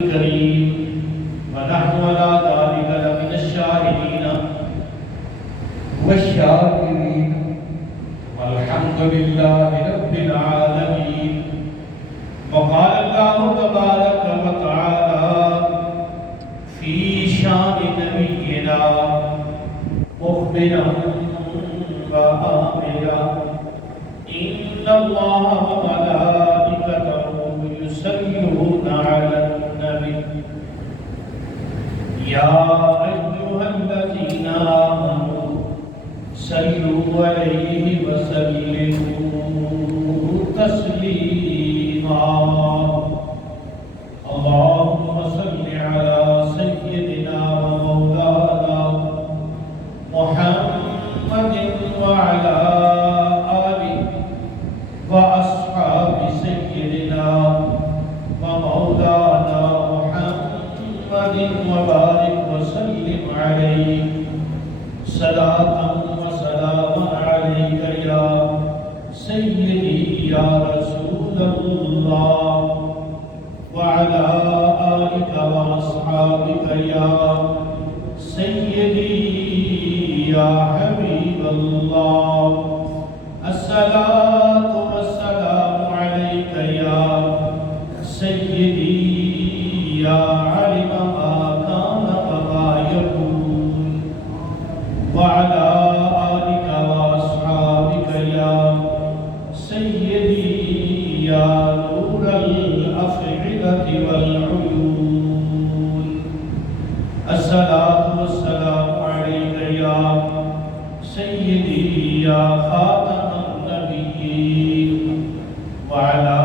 الكريم ونحن على ذلك لمن الشاهدين والشاكرين والحمد لله رب العالمين. وقال الله تبارك وتعالى في شان نبينا مخبرا وآمرا إن الله وملائكته يصلون على النبي يا أيها الذين آمنوا صلوا عليه وسلموا تسليما. اللهم صل على سيدنا ومولانا محمد وعلى آله وأصحاب سيدنا ومولانا محمد وبارك وسلم عليه صلاة وسلام عليك يا سيدي يا رسول الله وعلى آلك وأصحابك يا سيدي يا حبيب الله. الصلاة والسلام عليك يا سيدي يا علم ما كان وما يكون وعلى آلك وأصحابك يا سيدي يا نور الأفئدة والعيون. الصلاة والسلام عليك يا سيدي يا خاتم النبيين وعلى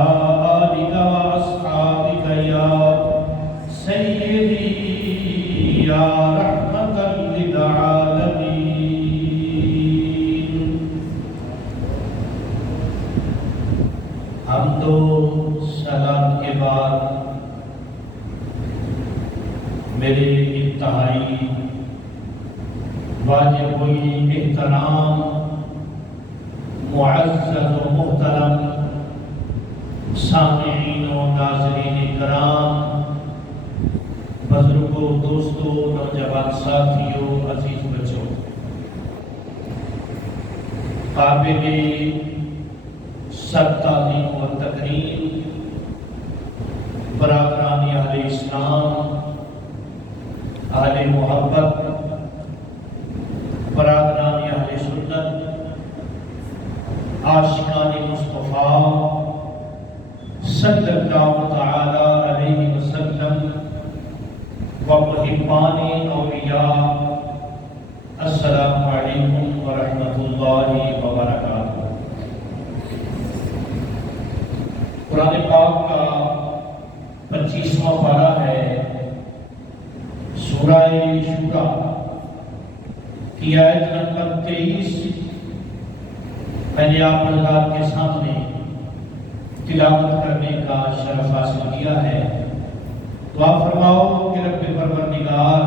آلك وأصحابك يا سيدي يا رحمة للعالمين. حمد و سلام کے بعد میرے انتہائی واجب ہوئی احترام معزز و محترم سامعین و ناظرین کرام، بزرگوں، دوستوں، نوجوان ساتھیوں، عزیز بچوں، قابل سب تعظیم و تکریم برادران اہل اسلام، اہل محبت، برادران اہل سنت، عاشقان مصطفیٰ صلی اللہ تعالی علیہ وسلم و محبان اولیاء، السلام علیکم ورحمۃ اللہ وبرکاتہ۔ قرآن پاک کا 25واں پارہ ہے، سورہ شورا کی آیت نمبر 23 میں نے آپ حضرات کے سامنے تلاوت کرنے کا شرف حاصل کیا ہے۔ تو آپ فرماؤ کہ رب پروردگار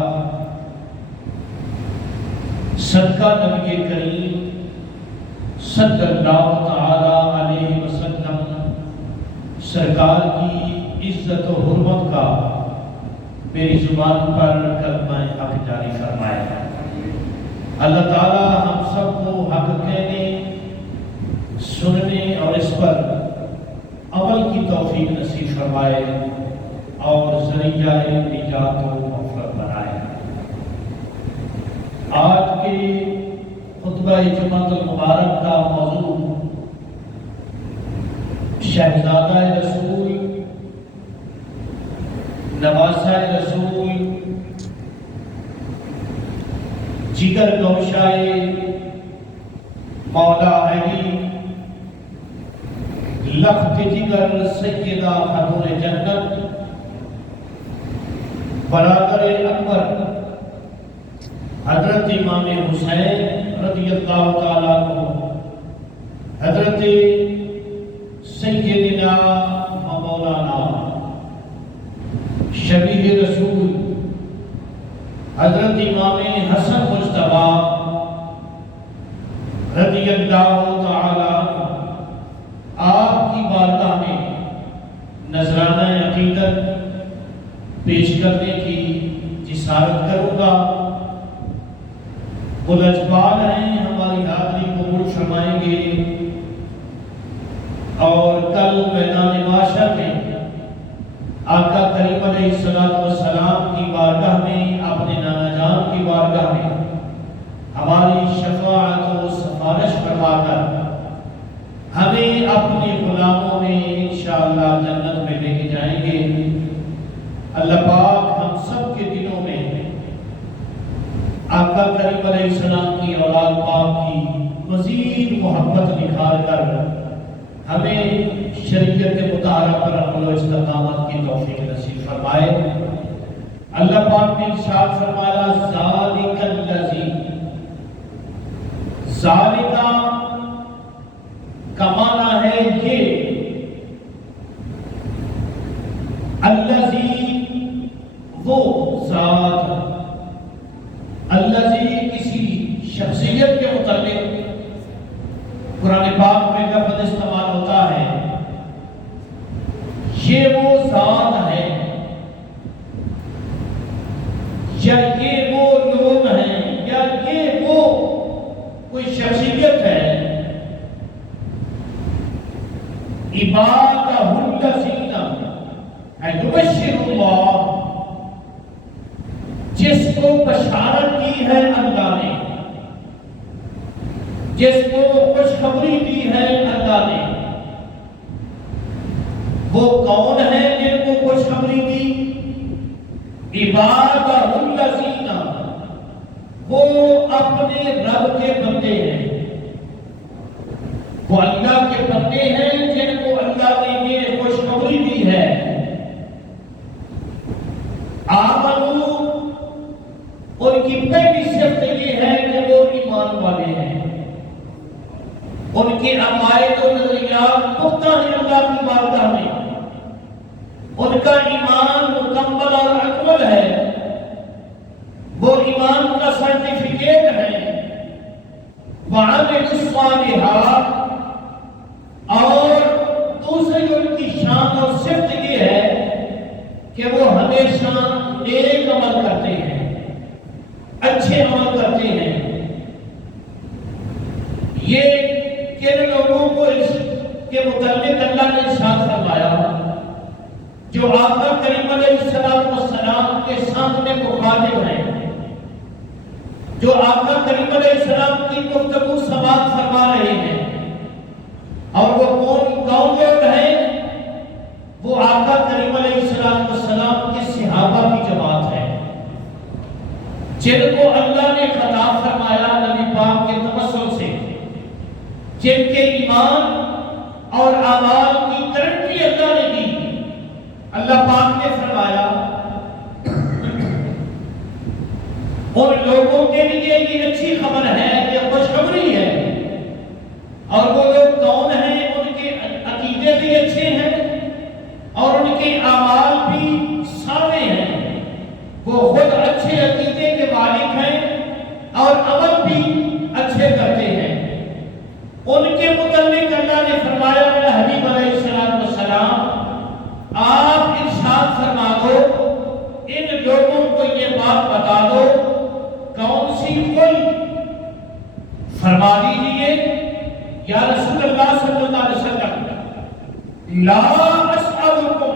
صدقہ نبی کریم صلی اللہ تعالی علیہ وسلم سرکار کی عزت و حرمت کا میری زبان پر کلمہ حق جاری فرمائے۔ اللہ تعالی ہم سب کو حق کہنے، سننے اور اس پر عمل کی توفیق نصیب فرمائے اور ذریعہ نجات و مغفرت بنائے۔ آج کے خطبہ جمعۃ المبارک کا موضوع شہزادہ رسول، نواسہ رسول، جگر گوشائے مولا علی، لخت جگر سیدہ خاتون جنت، برادر اکبر حضرت امام حسین رضی اللہ تعالیٰ عنہ، حضرت سیدنا و مولانا شبیہ رسول حضرت امام حسن مجتبیٰ رضی اللہ تعالیٰ عنہ، آپ کی بارگاہ میں نذرانہ عقیدت پیش کرنے کی جسارت کروں گا۔ وہ لجپال ہیں، ہماری حاضری قبول فرمائیں گے اور کل میدان محشر میں آقا کریم علیہ السلام کی بارگاہ میں، اپنے نانا جان کی بارگاہ میں ہماری شفاعت و سفارش فرما کر ہمیں اپنے غلاموں میں انشاءاللہ جنت میں لے کے جائیں گے۔ اللہ پاک ہم سب کے دلوں میں آقا کریم علیہ السلام کی اولاد پاک کی مزید محبت نکھار کر ہمیں شریعت مطہرہ پر عمل و استقامت کی توفیق نصیب فرمائے۔ اللہ پاک نے ارشاد فرمایا ذالک الذی، ذالک کا معنی ہے یہ، الذی وہ ذات، الذی کسی شخصیت کے متعلق قرآن پاک میں لفظ استعمال ہوتا ہے، یہ وہ ذات ہے یا یہ وہ لوگ ہیں یا یہ وہ کوئی شخصیت ہے، عبادہ الذین یبشر اللہ، جس کو بشارت کی ہے اللہ نے، جس کو خوشخبری دی ہے اللہ نے۔ وہ کون ہے جن کو خوشخبری دی؟ عبادہ الذین، وہ اپنے رب کے بندے ہیں، وہ اللہ کے بندے ہیں جن کو اللہ نے یہ خوشخبری دی ہے۔ آمنو، ان کی پہلی صفت یہ ہے کہ وہ ایمان والے ہیں، ان کے عقائد و نظریات پختہ ہیں اللہ کی بارگاہ میں، ان کا ایمان مکمل اور اکمل ہے، وہ ایمان کا سرٹیفکیٹ ہے۔ وَعَمِلُوا الصَّالِحَاتِ، اور دوسری ان کی شان اور صفت یہ ہے کہ وہ ہمیشہ نیک عمل کرتے ہیں، اچھے عمل کرتے ہیں۔ یہ کن لوگوں کو اس کے متعلق اللہ نے ارشاد فرمایا؟ جو آقا کریم علیہ السلام کے سامنے مخاطب ہیں، جو آقا کریم علیہ السلام کی گفتگو سماعت فرما رہے ہیں، اور وہ کون لوگ ہیں؟ وہ آقا کریم علیہ السلام کے صحابہ کی جماعت ہے، جن کو اللہ نے خطاب فرمایا نبی پاک کے توسل سے، جن کے ایمان اور اعمال کی گارنٹی اللہ نے دی۔ اللہ پاک نے فرمایا ان لوگوں کے لیے یہ اچھی خبر ہے، یہ خوشخبری ہے۔ اور وہ لوگ کون ہیں؟ ان کے عقیدے بھی اچھے ہیں اور ان کے اعمال بھی صالح ہیں، وہ خود اچھے عقیدے کے مالک ہیں اور عمل بھی اچھے کرتے ہیں۔ ان کے متعلق اللہ نے فرمایا ہے حبیب علیہ السلام آپ ارشاد فرما دو، ان لوگوں کو یہ بات بتا دو، کون سی؟ کوئی فرما دیجئے یا رسول اللہ صلی اللہ علیہ وسلم، لا اسألکم،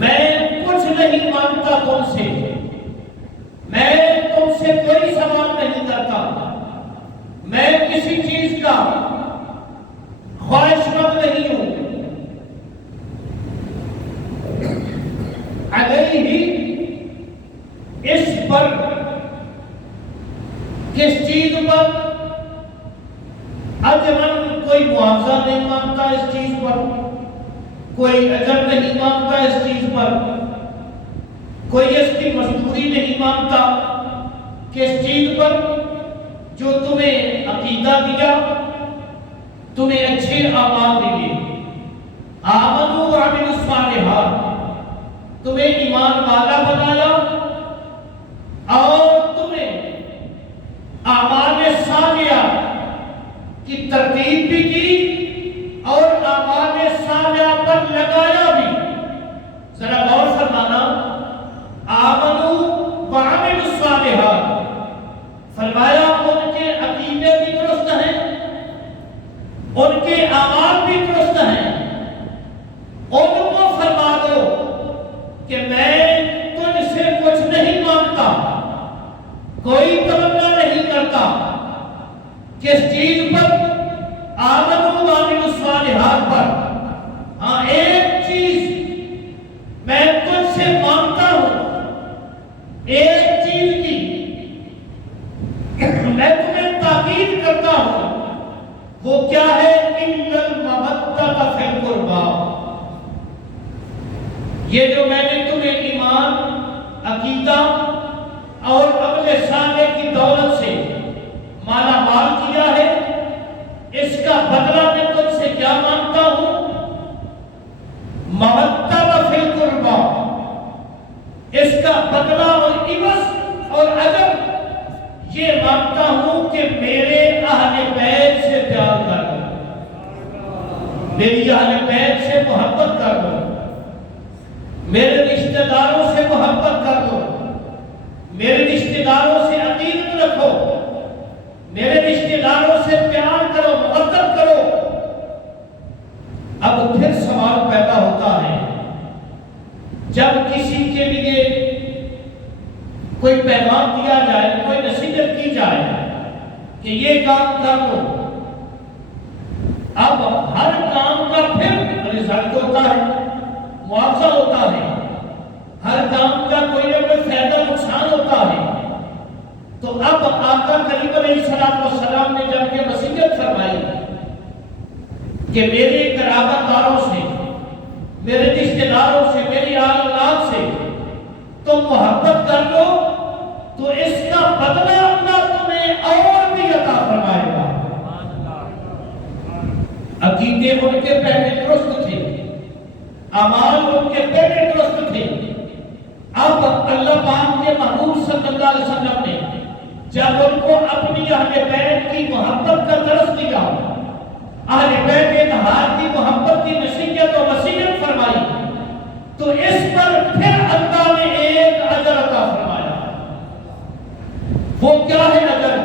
میں کچھ نہیں مانگتا تم سے، میں تم سے کوئی سوال نہیں کرتا، میں کسی چیز کا خواہش مند نہیں ہوں۔ علیہ، اس پر، کس چیز پر؟ اجرن، کوئی معاوضہ نہیں مانگتا اس چیز پر، کوئی اجر نہیں مانگتا اس چیز پر، کوئی اس کی مزدوری نہیں مانگتا۔ کس چیز پر؟ جو تمہیں عقیدہ دیا، تمہیں اچھے اعمال دیے، آمنوا وعملوا الصالحات، تمہیں ایمان والا بنایا اور تمہیں اعمال صالحہ کی ترتیب بھی کی اور اعمال صالحہ پر لگایا بھی۔ ذرا غور فرما کہ میں تجھ سے کچھ نہیں مانگتا، کوئی تمنا نہیں کرتا، کس چیز پر؟ آمنوا وعملوا الصالحات پر۔ ہاں ایک چیز میں تجھ سے مانگتا ہوں، ایک چیز کی میں تمہیں تاکید کرتا ہوں، وہ کیا ہے؟ اِنَّ الْمَوَدَّةَ فِي الْقُرْبَى۔ یہ جو میں نے تمہیں ایمان، عقیدہ اور عمل صالح کی دولت سے مالا مال کیا ہے، اس کا بدلہ میں تجھ سے کیا مانگتا ہوں؟ مَوَدَّةَ فِي الْقُرْبَى، اس کا بدلہ اور عوض اور اجر یہ مانگتا ہوں کہ میرے اہل بیت سے پیار کر دو، میری اہل بیت سے محبت کر دو، میرے رشتہ داروں سے محبت کر دو، میرے رشتہ داروں سے عقیدت رکھو، میرے رشتہ داروں سے پیار کرو، محبت کرو۔ اب پھر سوال پیدا ہوتا ہے، جب کسی کے لیے کوئی پیغام دیا جائے، کوئی نصیحت کی جائے کہ یہ کام کر لو، اب ہر کام کا پھر رزلٹ ہوتا ہے، معاوضہ ہوتا ہے، ہر کام کا کوئی نہ کوئی فائدہ نقصان ہوتا ہے۔ تو اب آقا کریم علیہ السلام نے جب یہ نصیحت فرمائی کہ میرے قرابت داروں سے، میرے رشتہ داروں سے، میری آل اولاد سے تم محبت کر لو، تو اس کا بدلہ اللہ تمہیں اور بھی عطا فرمائے گا۔ عقیدے ان کے پہلے درست تھے، اعمال ان کے پہلے درست تھے۔ اب اللہ پاک کے محبوب صلی اللہ علیہ وسلم نے جب ان کو اپنی اہل بیت کی محبت کا درس دیا، اہل بیت اتحاد کی محبت کی نصیحت و وصیت فرمائی، تو اس پر پھر اللہ نے ایک اجر عطا فرمایا۔ وہ کیا ہے اجر؟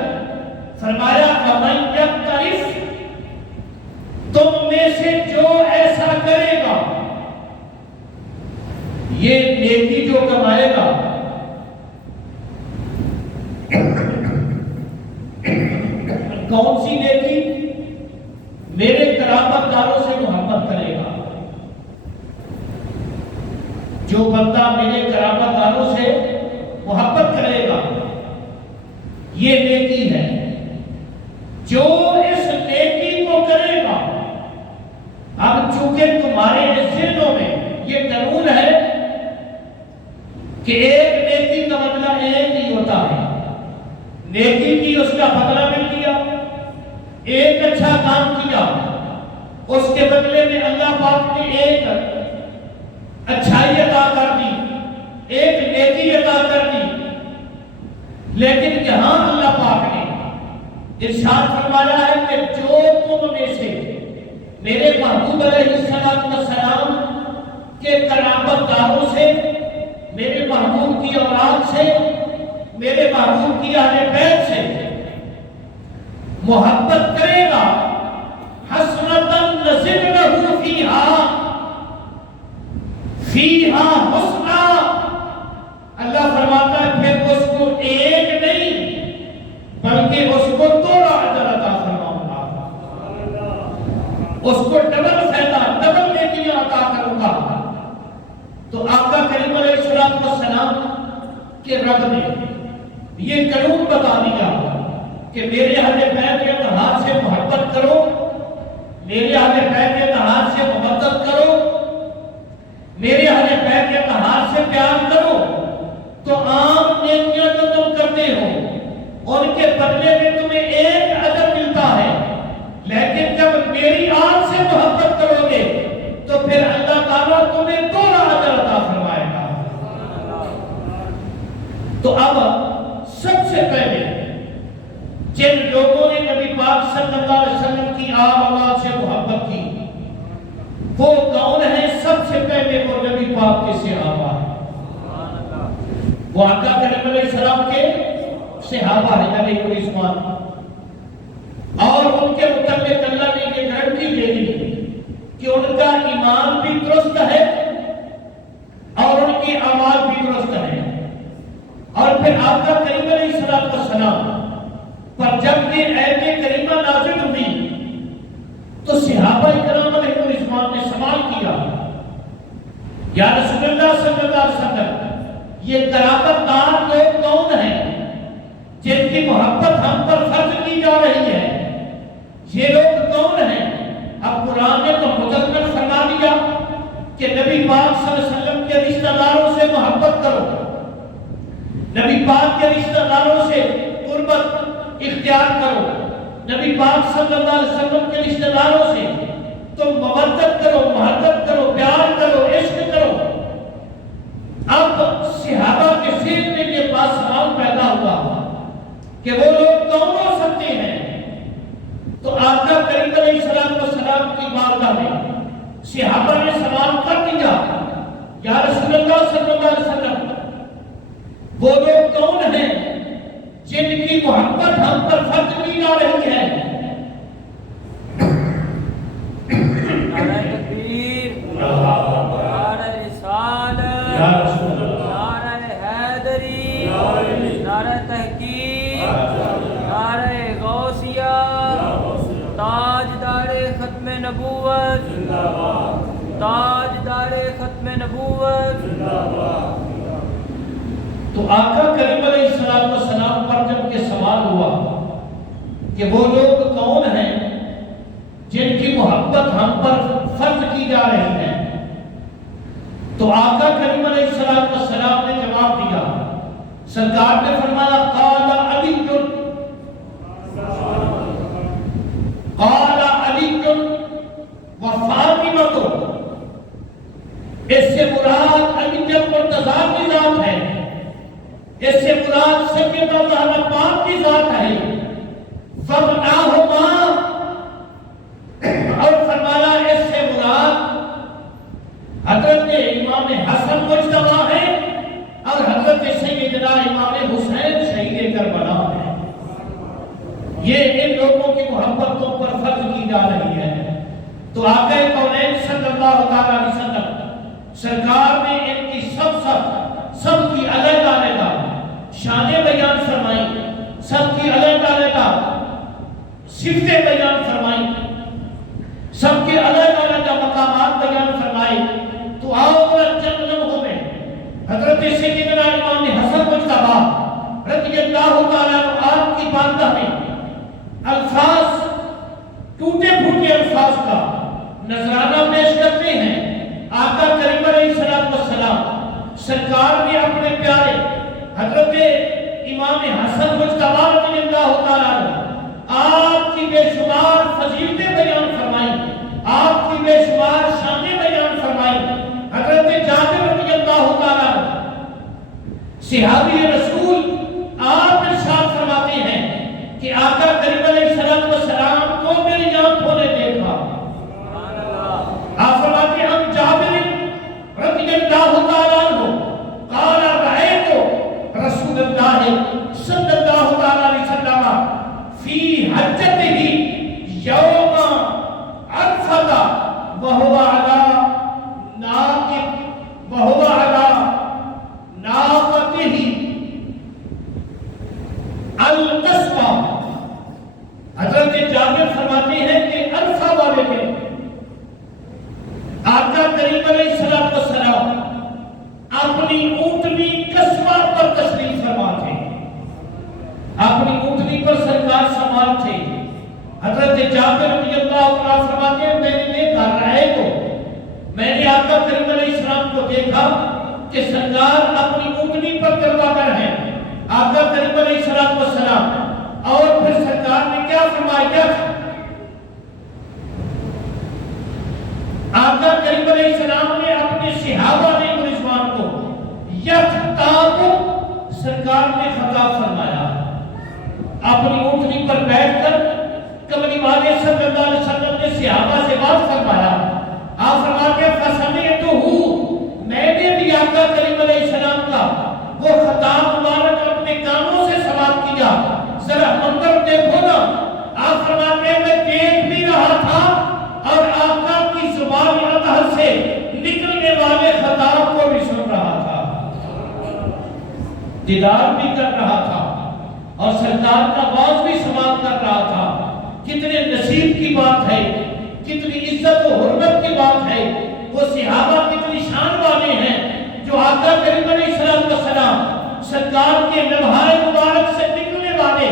فرمایا وَمَن يَقْتَرِفْ، تم میں سے جو ایسا کرے گا، یہ نیکی جو کمائے گا، کون سی نیکی؟ میرے قرابت داروں سے محبت کرے گا۔ جو بندہ میرے قرابت داروں سے محبت کرے گا، یہ نیکی ہے۔ جو اس نیکی کو کرے گا، اب چونکہ تمہارے ذہنوں میں یہ قانون ہے کہ ایک نیکی کا بدلہ ایک ہی ہوتا ہے، نیکی کی اس کا بدلہ مل گیا، ایک اچھا کام کیا، اس کے بدلے میں اللہ پاک نے ایک اچھائی عطا کر دی، ایک نیکی عطا کر دی۔ لیکن یہاں اللہ پاک نے ارشاد فرمایا ہے کہ جو تم میں سے میرے محبوب علیہ السلام کے قرابت داروں سے، میرے محبوب کی اولاد سے، میرے محبوب کی اہل بیت سے محبت کرے گا، حسنۃ نزد لہ فیہا حسنا، اللہ فرماتا ہے پھر اس کو ایک نہیں بلکہ اس کو دوڑا اجر عطا فرماؤں گا، اس کو ڈبل فائدہ، ڈبل نیکیاں عطا کروں گا۔ تو آقا کریم علیہ السلام کے رب نے یہ قانون بتا دیا کہ میرے اہل بیت کے اتحاد سے محبت کرو، میرے اہل بیت کے اتحاد سے محبت کرو، میرے اہل بیت کے اتحاد سے پیار کرو، تو عام نیکیاں جو تم کرتے ہو ان کے بدلے میں تمہیں ایک اجر ملتا ہے، لیکن جب میری آل سے محبت کرو گے تو پھر اللہ تعالیٰ تمہیں دوڑا اجر عطا فرمائے گا۔ تو اب سب سے پہلے جن لوگوں نے نبی پاک صلی اللہ علیہ وسلم کی آل اولاد سے محبت کی وہ کون ہیں؟ سب سے پہلے وہ نبی پاک کے صحابہ ہیں، وہ آقا کریم علیہ السلام کے صحابہ ہیں علیہ الرضوان، اور ان کے متعلق اللہ نے یہ گارنٹی دے دی کہ ان کا ایمان بھی درست ہے اور ان کے اعمال بھی درست ہیں. اور پھر آقا کریم علیہ السلام پر جب یہ آیت کریمہ نازل ہوئی تو صحابہ کرام علیہ الرضوان نے سوال کیا، یا رسول اللہ صلی اللہ علیہ وسلم، یہ قرابت دار لوگ کون ہیں جن کی محبت ہم پر فرض کی جا رہی ہے؟ یہ لوگ کون ہیں؟ اب قرآن نے تو متضمن فرما دیا کہ نبی پاک صلی اللہ علیہ وسلم کے رشتہ داروں سے محبت کرو، نبی پاک کے رشتہ داروں سے قربت اختیار کرو، نبی پاک صلی اللہ علیہ وسلم کے رشتہ داروں سے تم مودت کرو، محبت کرو، پیار کرو، عشق کرو. اب صحابہ کے ذہن میں یہ بات سوال پیدا ہوا کہ وہ لوگ کون ہو سکتے ہیں؟ تو آقا کریم علیہ السلام کی بارگاہ میں صحابہ نے سوال کر دیا، یا رسول اللہ صلی اللہ علیہ وسلم، وہ لوگ کون ہیں جن کی محبت ہم پر فرض کی جا رہی ہے؟ نعرہ تکبیر، نعرہ رسالت، نعرہ حیدری، نعرہ تحقیق، نعرہ غوثیہ، تاجدار ختم نبوت، تاجدار ختم نبوت. تو آقا کریم علیہ السلام پر جب یہ سوال ہوا کہ وہ لوگ کون ہیں جن کی محبت ہم پر فرض کی جا رہی ہے، تو آقا کریم علیہ السلام نے جواب دیا. سرکار نے فرمایا، قال علی وفاطمہ. اس سے مراد علی مرتضیٰ کی ذات ہے، اس سے مراد سیدنا زہرا پاک کی ذات ہے. فَبْنَاهُمَا، اور فرمایا اس سے مراد حضرت امام حسن مجتبی ہے اور حضرت سیدنا امام حسین شہید کربلا ہے. یہ ان لوگوں کی محبت تم پر فرض کی جا رہی ہے. تو آقا کونین صلی اللہ علیہ وسلم سرکار نے ان کی سب کی علیحدہ شانیں بیان فرمائی، سب کی علیحدہ صفتیں بیان فرمائی، سب کے علیحدہ مقامات بیان فرمائے. تو آؤ چند لمحوں میں حضرت سیدنا امام حسن مجتبی رضی اللہ تعالیٰ عنہ آپ کی بارگاہ میں الفاظ، ٹوٹے پھوٹے الفاظ کا نذرانہ پیش کرتے ہیں. آقا کریم علیہ السلام سرکار نے اپنے پیارے حضرت امام حسن مجتبی رضی اللہ تعالیٰ عنہ آپ کی بے شمار فضیلتیں بیان فرمائی، آپ کی بے شمار شانیں بیان فرمائی. حضرت جابر رضی اللہ تعالیٰ عنہ صحابی رسول آپ ارشاد فرماتے ہیں کہ آقا کریم علیہ السلام کو میری آنکھوں نے دیکھا. آپ فرماتے ہیں ہم جابر رضی اللہ تعالیٰ عنہ قال رأیت رسول اللہ صلی اللہ علیہ وسلم فی حجتہ یوم عرفہ وہو علی ناقتہ القصبہ. حضرت جابر فرماتے ہیں کہ عرفہ والے میں آقا کریم علیہ السلام اپنی اونٹنی قصبہ پر تشریف فرما تھے، اپنی اونٹنی پر سرکار سوار تھے. حضرت جابر رضی اللہ عنہ فرماتے ہیں میں نے دیکھا رہے تو میں نے آقا کریم علیہ السلام کو دیکھا کہ سرکار اپنی اونٹنی پر چلوا کر ہیں. آقا کریم علیہ السلام اور پھر سرکار نے کیا فرمایا؟ آقا کریم علیہ السلام نے اپنے صحابہ نے رضوان کو یختاب سرکار نے خطاب فرمایا. اپنی اونٹنی پر بیٹھ کر کملی والے صلی اللہ علیہ وسلم نے صحابہ سے بات فرمایا. آپ فرماتے ہیں فَسَمِعْتُهُ، میں نے بھی آقا کریم علیہ السلام کا وہ خطاب مبارک اپنے کانوں سے سماعت کیا. ذرا منظر دیکھو نا. آپ فرماتے ہیں میں دیکھ بھی رہا تھا اور آقا کی زبان اطہر سے نکلنے والے خطاب کو بھی سن رہا تھا. دیدار بھی کر رہا تھا اور سرکار کا واعظ بھی سماعت کر رہا تھا۔ کتنے نصیب کی بات ہے، کتنی عزت و حرمت کی بات ہے، وہ صحابہ کتنی شان والے ہیں جو آقا کریم علیہ السلام سرکار کے لمحۂ مبارک سے نکلنے والے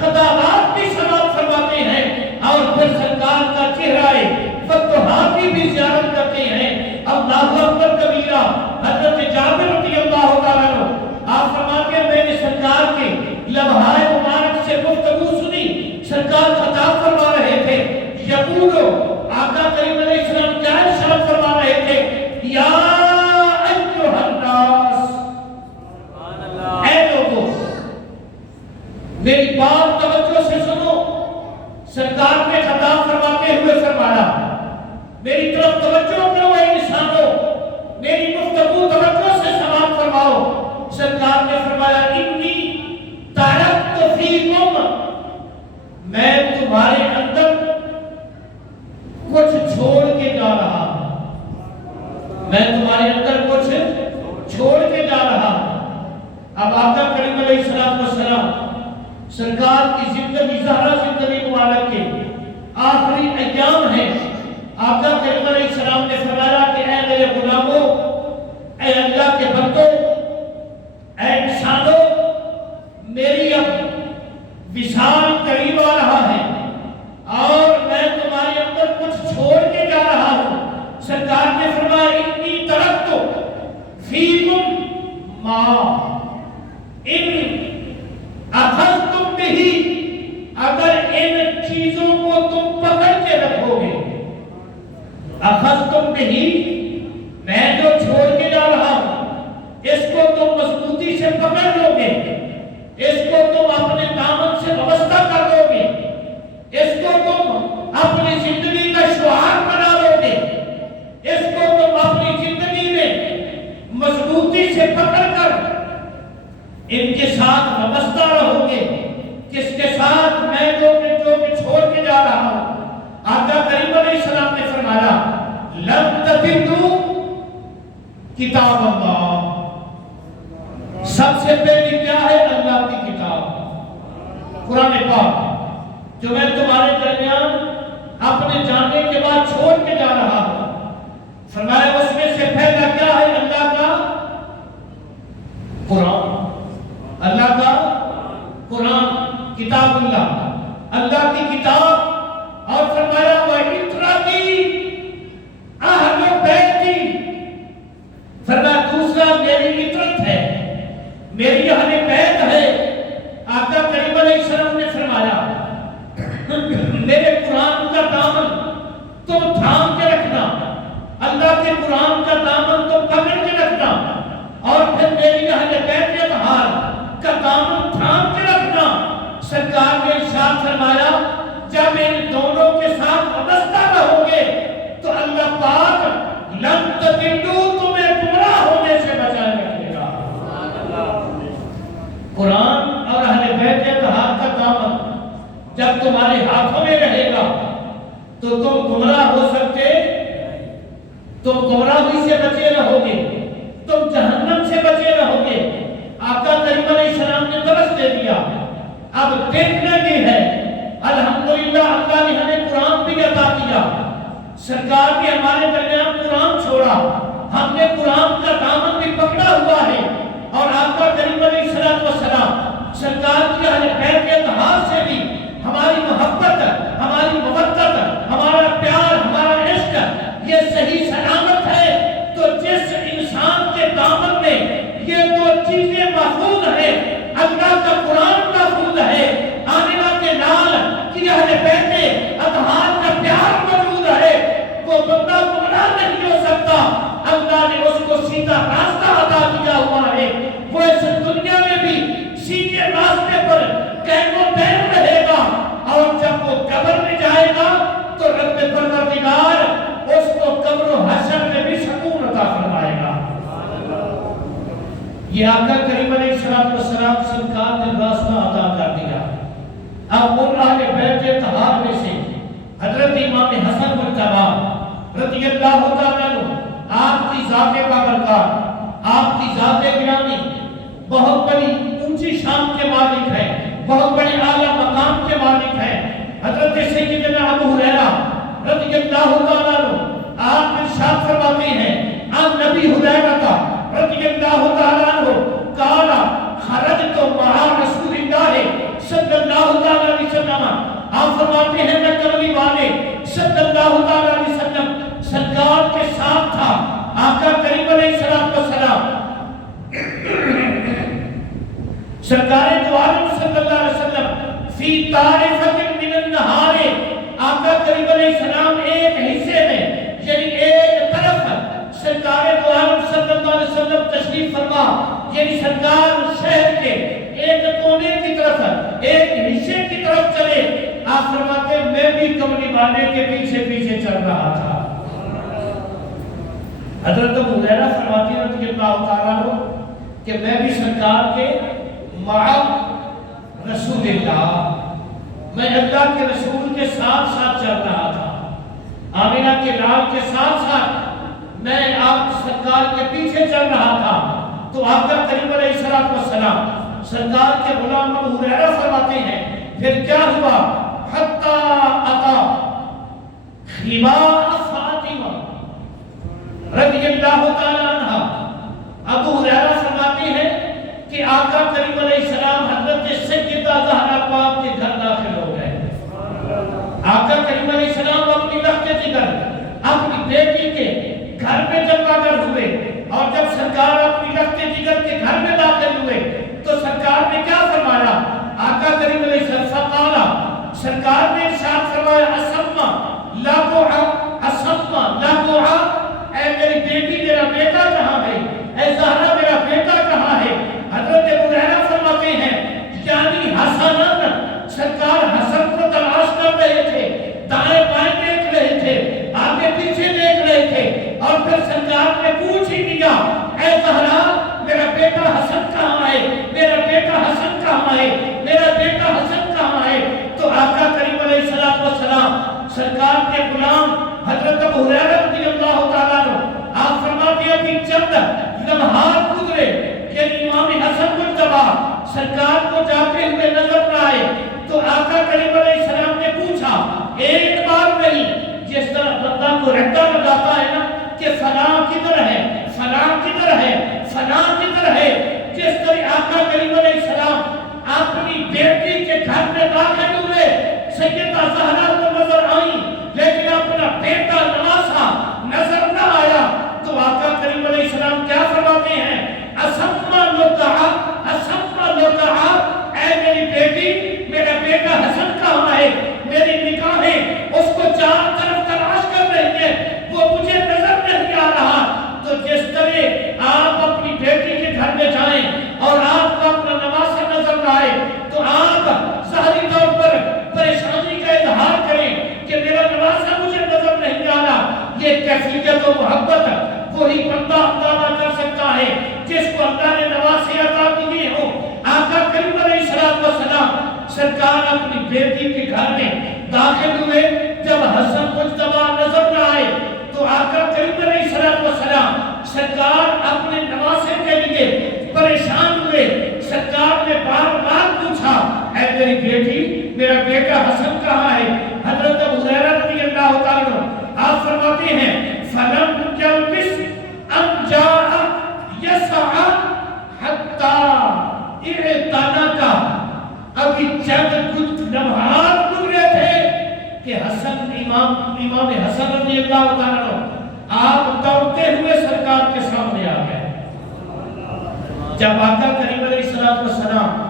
خطابات بھی سماعت فرماتے ہیں اور پھر سرکار کا چہرہ فتوحات کی بھی زیارت کرتے ہیں۔ اللہ اکبر کبیرہ۔ حضرت جابر رضی اللہ تعالیٰ عنہ آپ فرماتے ہیں میں نے سرکار کے لمحۂ مبارک سے گفتگو سنی، سرکار خطاب فرما رہے تھے، یقولو آقا کریم علیہ السلام کیا ارشاد فرما رہے تھے، یا ایھا الناس، اے لوگوں میری بات توجہ سے سنو۔ سرکار نے خطاب فرماتے ہوئے فرمایا میری طرف توجہ کرو اے انسانوں، میری گفتگو توجہ سے سماعت فرماؤ۔ سرکار نے فرمایا انی ترکت فیکم، میں تمہارے اندر کچھ چھوڑ کے جا رہا ہوں، میں تمہارے اندر کچھ چھوڑ کے جا رہا ہوں۔ اب آقا کریم علیہ السلام سرکار کی زندگی زہرا زندگی مبارک کے آخری ایام ہیں۔ آقا کریم علیہ السلام نے فرمایا کہ اے میرے غلاموں، اے اللہ کے بندوں، اے انسانوں، میری اب وصال قریب آ رہا ہے اور میں تمہارے اندر کچھ چھوڑ کے جا رہا ہوں۔ سرکار نے فرمایا انی ترکت فیکم ما ان اخذتم بہی، اگر ان چیزوں کو تم پکڑ کے رکھو گے، اخذتم بہی، میں جو چھوڑ کے جا رہا ہوں اس کو تم مضبوطی سے پکڑ لو گے، اس کو تم اپنے دامن سے وابستہ کر لو گے، اس کو تم اپنی زندگی کا شعار بنا لو گے، اس کو تم اپنی زندگی میں مضبوطی سے پکڑ کر ان کے ساتھ وابستہ رہو گے۔ کس کے ساتھ؟ میں جو چھوڑ کے جا رہا ہوں۔ آقا کریم علیہ السلام نے فرمایا لن تضلوا کتاب اللہ، سب سے پہلی کیا ہے؟ اللہ کی کتاب قرآن پاک، جو میں تمہارے درمیان اپنے جانے کے بعد چھوڑ کے جا رہا ہوں۔ فرمایا اس میں سے پہلا کیا ہے؟ اللہ کا قرآن، اللہ کا قرآن، کتاب اللہ، اللہ کی کتاب۔ اور فرمایا وَإِتْرَتِي أَهْلُ بَيْتِي، فرمایا دوسرا میری عطرت ہے، میری اہل بیت ہے۔ آقا کریم علیہ السلام نے فرمایا میرے قرآن کا دامن تم تھام کے رکھنا، اللہ کے قرآن کا دامن تم پکڑ کے رکھنا، اور پھر میری اہل بیت اطہار کا دامن تھام کے رکھنا۔ سرکار نے ارشاد فرمایا جب ان دونوں کے ساتھ وابستہ رہو گے تو اللہ پاک لن تضلوا، تمہیں گمراہ ہونے سے بچائے رکھے گا۔ قرآن اور اہل بیت اطہار کا دامن جب تمہارے ہاتھوں میں رہے گا تو تم گمراہ ہو سکتے، تم گمراہی سے بچے رہو گے، تم جہنم سے بچے رہو گے۔ آقا کریم علیہ السلام نے درس دے دیا۔ اب دیکھنا یہ ہے الحمدللہ اللہ نے ہمیں قرآن بھی عطا کیا، سرکار نے ہمارے درمیان قرآن چھوڑا، ہم نے قرآن کا دامن بھی پکڑا ہوا ہے، اور آقا کریم علیہ السلام سرکار کی اہل بیت اطہار سے بھی ہماری محبت، ہماری مودت، ہمارا پیار، ہمارا عشق یہ صحیح سلامت ہے۔ تو جس انسان کے دامن میں یہ دو چیزیں محفوظ ہیں، اللہ کا قرآن محفوظ ہے، آمنہ کے لال کی اہل بیت اطہار کا پیار موجود ہے، وہ بندہ گمراہ نہیں ہو سکتا۔ اللہ نے اس کو سیدھا راستہ عطا کیا ہوا ہے، وہ اس دنیا میں بھی سیدھے راستے پر قائم و دائم رہے گا، اور جب وہ قبر میں جائے گا تو رب پروردگار اس کو قبر و حشر میں بھی سکون عطا فرمائے گا۔ یہ آقا کریم علیہ السلام سرکار نے راستہ عطا کر دیا۔ اب ان اہل بیت اطہار میں سے حضرت امام حسن مرتضیٰ رضی اللہ تعالیٰ عنہ، آپ کی ذات بابرکات، آپ کی ذات گرامی، بہت بڑی اونچی شان کے مالک ہیں، بہت بڑے اعلیٰ مقام کے مالک ہیں۔ حضرت سیدنا ابو ہریرہ رضی اللہ تعالیٰ عنہ آپ ارشاد فرماتے ہیں عن نبی ہریرہ رضی اللہ تعالیٰ عنہ قال خرجت مع رسول اللہ صلی اللہ تعالیٰ علیہ وسلم، آپ فرماتے ہیں میں کملی والے صلی اللہ تعالیٰ علیہ وسلم سرکار کے ساتھ تھا۔ آقا کریم علیہ السلام سرکار دو عالم صلی اللہ علیہ وسلم فی طائفۃ من النہار، آقا کریم علیہ السلام ایک حصے میں یعنی ایک طرف سرکار دو عالم صلی اللہ علیہ وسلم تشریف فرما، یعنی سرکار شہر کے ایک کونے کی طرف ایک حصے کی طرف چلے، آپ فرماتے میں بھی کملی والے کے پیچھے پیچھے چل رہا تھا۔ حضرت ابو ہریرہ فرماتے ہیں رضی اللہ تعالیٰ عنہ کہ میں بھی سرکار کے مع رسول اللہ، میں اللہ کے رسول کے ساتھ ساتھ چل رہا تھا، آمینہ کے لال کے ساتھ ساتھ میں آپ سرکار کے پیچھے چل رہا تھا۔ تو آقا کریم علیہ السلام سرکار کے غلام ابو ہریرہ فرماتے ہیں پھر کیا ہوا، حتی اتا خباء فاطمہ رضی اللہ تعالیٰ عنہ، ابو ہریرہ فرماتے ہیں کہ آقا کریم علیہ السلام حضرت سیدہ زہرا پاک کے گھر داخل ہو گئے۔ آقا کریم علیہ السلام اپنی لخت جگر اپنی بیٹی کے گھر میں جب داخل ہوئے، اور جب سرکار اپنی لخت جگر کے گھر میں داخل ہوئے تو سرکار نے کیا فرمایا، آقا کریم علیہ السلام سرکار نے ارشاد فرمایا اسما لا دعا، اسما لا دعا، اے میری بیٹی میرا بیٹا کہاں ہے، اے زہرا میرا بیٹا کہاں ہے۔ حضرت ابو ہریرہ فرماتے ہیں یعنی حسنن سرکار حسن کو تلاش کر رہے تھے، دائیں بائیں دیکھ رہے تھے، آگے پیچھے دیکھ رہے تھے، اور پھر سرکار نے پوچھ ہی لیا اے زہرا میرا بیٹا حسن کہاں ہے، میرا بیٹا حسن کہاں ہے، میرا بیٹا حسن کہاں ہے۔ تو آقا کریم علیہ السلام سرکار کے غلام حضرت ابو ہریرہ رضی اللہ تعالیٰ عنہ آپ فرماتے ہیں کہ چند لمحات گزرے کہ امام حسن مجتبی سرکار کو جاتے ہوئے نظر نہ آئے، تو آقا کریم علیہ السلام نے پوچھا ایک بار نہیں، جس طرح بندہ کو رٹا لگاتا ہے نا کہ فلاں کدھر ہے، فلاں کدھر ہے، فلاں کدھر ہے، جس طرح آقا کریم علیہ السلام اپنی بیٹی کے گھر میں داخل ہوئے، سیدہ زہرا کو نظر آئی لیکن اپنا بیٹا نواسا نظر نہ آیا، تو آقا کریم علیہ السلام کیا فرماتے ہیں اسما لدعا، اسما لدعا، اے میری بیٹی میرا بیٹا حسن کہاں ہے، میری نگاہیں اس کو چار طرف تلاش کر رہی ہیں، وہ مجھے نظر نہیں آ رہا۔ تو جس طرح آپ اپنی بیٹی کے گھر میں جائیں اور آپ کو اپنا نواسا نظر نہ آئے تو آپ ظاہری طور پر پریشانی کا اظہار کریں کہ میرا نواسا مجھے نظر نہیں آ رہا۔ یہ کیفیت و محبت وہی بندہ اندازہ کر سکتا ہے جس کو اللہ نے نواسے عطا کیے ہوں۔ آقا کریم علیہ السلام سرکار اپنی بیٹی کے گھر میں داخل ہوئے، جب حسن مجتبی نظر نہ آئے تو آقا کریم علیہ السلام سرکار اپنے نواسے کے لیے پریشان ہوئے، سرکار نے بار بار پوچھا اے میری بیٹی میرا بیٹا حسن کہاں ہے۔ حضرت ابو ہریرہ رضی اللہ تعالیٰ عنہ آپ فرماتے ہیں فلم یلبس ان جاء یسعى حتی اعتنقا، ابھی چند کچھ لمحات گزرے تھے کہ حسن امام حسن رضی اللہ تعالیٰ عنہ آپ دوڑتے ہوئے سرکار کے سامنے آ گئے۔ جب آقا کریم علیہ السلام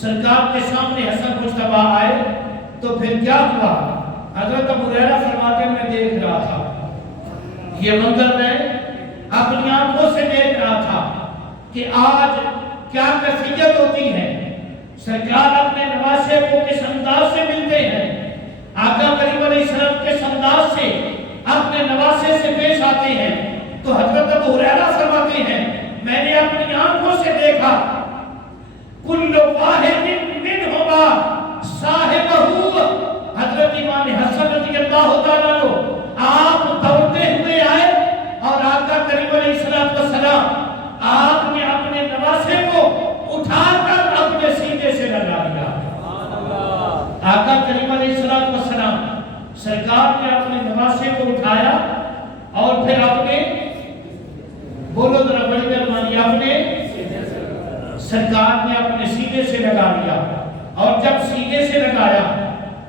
سرکار کے سامنے حسن مجتبی آئے تو پھر کیا ہوا، حضرت ابو ہریرہ فرماتے ہیں میں دیکھ رہا تھا، یہ منظر میں اپنی آنکھوں سے دیکھ رہا تھا کہ آج کیا کیفیت ہوتی ہے، سرکار اپنے نواسے کو کس انداز سے ملتے ہیں، آقا کریم علیہ السلام کس انداز سے اپنے نواسے سے پیش آتے ہیں۔ تو حضرت ابو ہریرہ فرماتے ہیں میں نے اپنی آنکھوں سے دیکھا کل واحد منہما صاحبہ، حضرت امام حسن رضی اللہ تعالیٰ عنہ آپ دوڑتے ہوئے آئے اور آقا کریم علیہ السلام آپ نے اپنے نواسے کو سرکار نے اپنے نواسے کو اٹھایا اور پھر اپنے بولو ذرا بڑی مہربانی اپنے سرکار نے اپنے سینے سے لگا لیا، اور جب سینے سے لگایا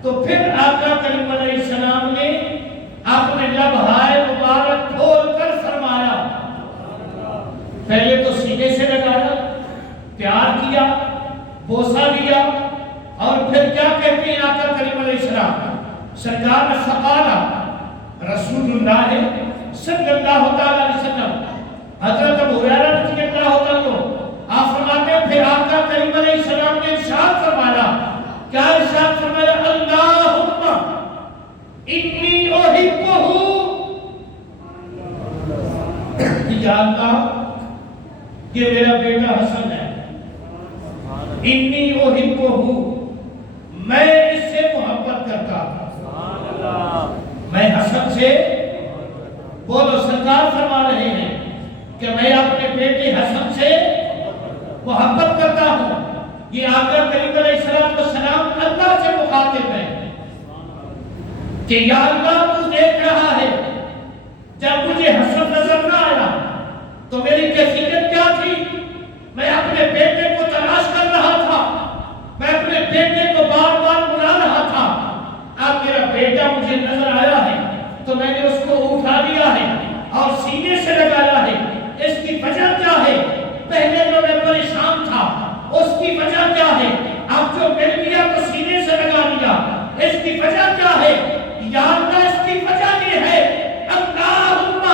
تو پھر آقا کریم علیہ السلام نے اپنے لبہائے مبارک کھول کر فرمایا، پہلے تو سینے سے لگایا، پیار کیا، بوسہ دیا، اور پھر کیا کہتے ہیں آقا کریم علیہ السلام؟ سرکار نے فقالا رسول اللہ صلی اللہ تعالی علیہ وسلم، حضرت ابو ہریرہ رضی اللہ تعالی آپ فرماتے ہیں پھر آقا کریم علیہ السلام نے ارشاد فرمایا، کیا ارشاد فرمایا؟ اللہم انی احبہ، یا اللہ یہ میرا بیٹا حسن ہے، انی احبہ میں اس سے محبت کرتا ہوں، میں حسن سے بولو سرکار فرما رہے ہیں کہ میں اپنے بیٹے حسن سے محبت کرتا ہوں۔ یہ آقا کریم علیہ السلام اللہ سے مخاطب ہے کہ یا اللہ تو دیکھ رہا ہے جب مجھے حسن نظر نہ آیا تو میری کیفیت کیا تھی؟ میں اپنے بیٹے کو تلاش کر رہا تھا، میں اپنے بیٹے کو بار بار بلا رہا تھا، اب میرا بیٹا مجھے نظر آیا ہے تو میں نے اس کو اٹھا لیا ہے اور سینے سے لگایا ہے۔ اس کی وجہ کیا ہے؟ پہلے جو میں پریشان تھا اس کی وجہ کیا ہے؟ اب جو مل گیا تو سینے سے لگا لیا، اس کی وجہ کیا ہے؟ یا اللہ اس کی وجہ یہ ہے اللہم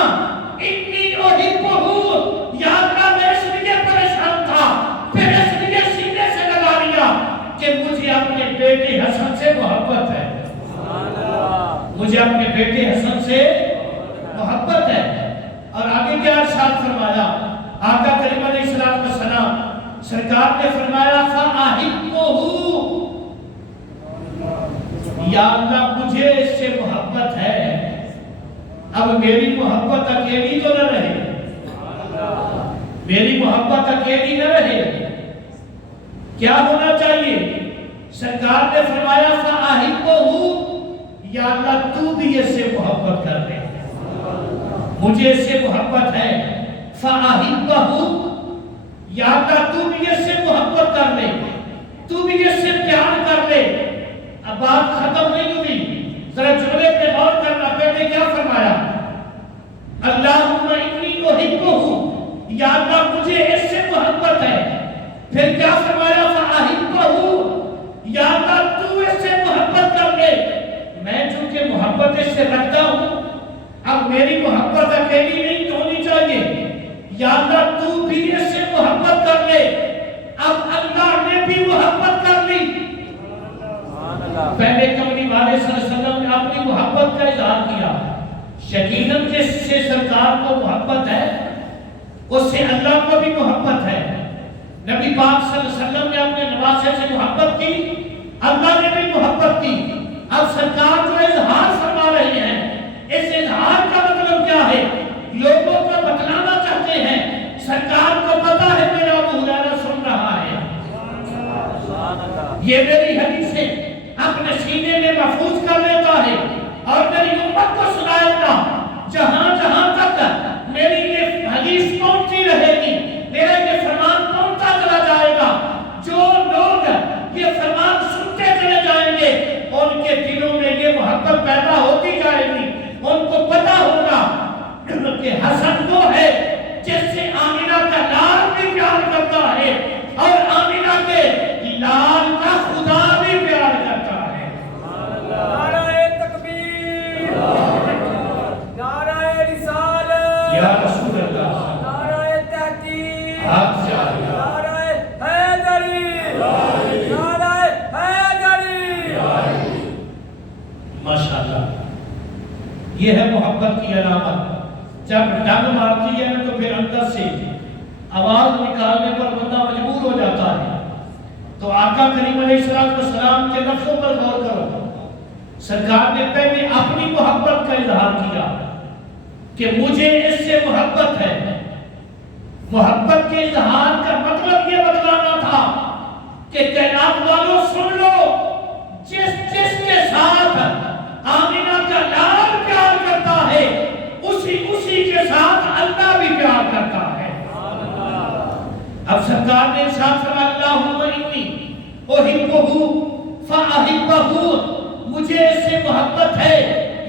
انی احبہ، یا اللہ میں اس لیے پریشان تھا پھر اس لیے سینے سے لگا لیا کہ مجھے اپنے بیٹے حسن سے محبت ہے، مجھے اپنے بیٹے حسن سے محبت ہے۔ اور آگے کیا ارشاد فرمایا آقا کریم علیہ السلام؟ سرکار نے فرمایا فَأَحِبُّهُ، یا اللہ مجھے اس سے محبت ہے، اب میری محبت اکیلی تو نہ رہے، میری محبت اکیلی نہ رہے، کیا ہونا چاہیے؟ سرکار نے فرمایا فَأَحِبُّهُ، یا اللہ تو بھی اس سے محبت کر لے، مجھے اس سے محبت ہے، فَأَحِبَّهُ، یا اللہ تو بھی اس سے محبت کر لے، تو بھی اس سے پیار کر لے۔ اب بات ختم نہیں ہوئی، ذرا جملے پہ غور کرنا، پہلے کیا فرمایا؟ اللہم انی احبہ، یا اللہ مجھے اس سے محبت ہے، پھر کیا فرمایا؟ فَأَحِبَّهُ، یا اللہ تو اس سے محبت کر لے، میں چونکہ محبت اس سے رکھتا ہوں، اب میری محبت اکیلی نہیں ہونی چاہیے، یا اللہ تو بھی اس سے محبت کر لے، اب اللہ نے بھی محبت کر لی۔ پہلے کملی والے صلی اللہ علیہ وسلم نے اپنی محبت کا اظہار کیا، یقیناً جس سے سرکار کو محبت ہے اس سے اللہ کو بھی محبت ہے۔ نبی پاک صلی اللہ علیہ وسلم نے اپنے نواسے سے محبت کی، اللہ نے بھی محبت کی۔ اب سرکار جو اظہار فرما رہے ہیں، اس اظہار کا مطلب کیا ہے؟ لوگوں کو بتلانا چاہتے ہیں سرکار کو پتا ہے میرا ابو ہریرہ سن رہا ہے، یہ میری حدیثیں اپنے سینے میں محفوظ کر لیتا ہے اور میری امت کو سنائے گا، جہاں جہاں تک میری یہ حدیث پہنچتی رہے گی، میرا یہ فرمان پہنچتا چلا جائے گا، جو لوگ یہ فرمان سنتے چلے جائیں گے ان کے دلوں میں یہ محبت پیدا ہوتی جائے گی، ان کو پتا ہوگا کہ حسن وہ ہے جس سے آمینہ کا لال بھی پیار کرتا ہے اور آمینہ کے لال کا خدا بھی پیار کرتا ہے۔ نعرہ تکبیر، نعرہ رسالت، یا رسول اللہ، نعرہ تحقیق، آپ سے آگیا، نعرہ حیدری، نعرہ حیدری۔ ماشاءاللہ، یہ ہے محبت کی علامت۔ جب ڈنگ مارتی ہے تو پھر اندر سے آواز نکالنے پر بندہ مجبور ہو جاتا ہے۔ تو آقا کریم علیہ السلام کے لفظوں پر غور کرو، سرکار نے پہلے اپنی محبت کا اظہار کیا کہ مجھے اس سے محبت ہے۔ محبت کے اظہار کا مطلب یہ بتلانا تھا کہ کائنات والوں سن لو، جس جس کے ساتھ آمینہ اب سرکار نے ارشاد فرمایا اللہم انی احبہ فاحبہ، مجھے اس سے محبت ہے،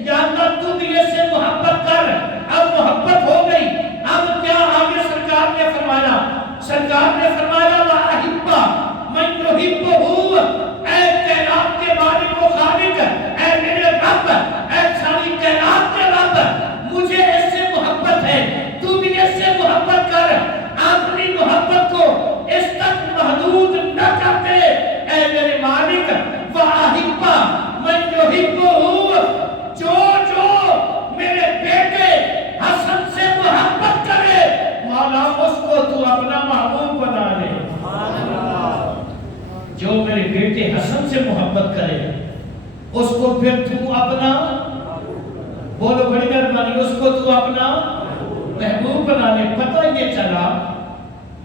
یا اللہ تو بھی اس سے محبت کر۔ اب محبت ہو گئی، اب کیا آگے سرکار نے فرمایا؟ سرکار نے فرمایا واحبہ من یحبہ، اے کائنات کے مالک و خالق، اے میرے رب، اے ساری کائنات کے رب، مجھے اس سے محبت ہے، تو بھی اس سے محبت کر۔ اپنی محبت کو اس تک محدود نہ کرتے، اے میرے مالک، واحبہ من یحبہ، جو میرے بیٹے حسن سے محبت کرے مولا اس کو تو اپنا محبوب بنا لے۔ جو میرے بیٹے حسن سے محبت کرے اس کو پھر تو اپنا، بولو بڑی مہربانی، اس کو تو اپنا محبوب بنا لے۔ پتہ یہ چلا،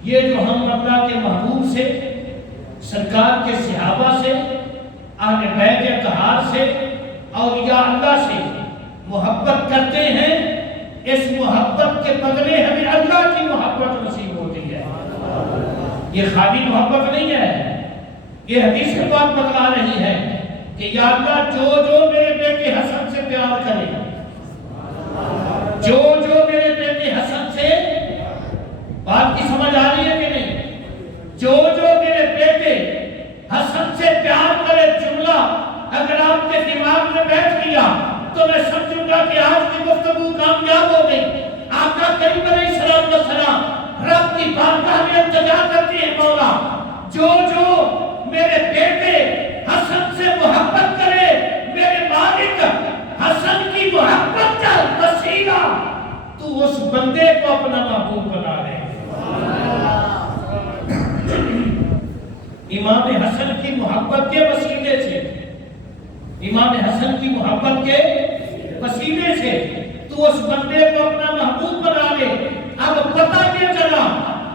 یہ جو ہم اللہ کے محبوب سے، سرکار کے صحابہ سے، اہل بیت اطہار سے، اولیاء اللہ سے محبت کرتے ہیں، اس محبت کے بدلے ہمیں اللہ کی محبت نصیب ہوتی ہے۔ یہ خالی محبت نہیں ہے، یہ حدیث کے بعد بتلا رہی ہے کہ یا اللہ جو میرے بیٹے حسن سے پیار کرے، جو میرے بیٹے حسن سے، بات کی سمجھ آ رہی ہے کہ نہیں؟ جو میرے بیٹے حسن سے پیار کرے، جملہ اگر آپ کے دماغ میں بیٹھ گیا تو میں سمجھوں گا کہ آج کی گفتگو کامیاب ہو گئی۔ آقا کریم علیہ السلام رب کی بارگاہ میں التجا کرتے ہیں، مولا جو میرے بیٹے حسن سے محبت کرے، میرے مالک حسن کی محبت کا وسیلہ تو اس بندے کو اپنا محبوب بنا لے۔ امام حسن کی محبت کے وسیلے سے، امام حسن کی محبت کے وسیلے سے تو اس بندے کو اپنا محبوب بنا لے۔ اب پتہ یہ چلا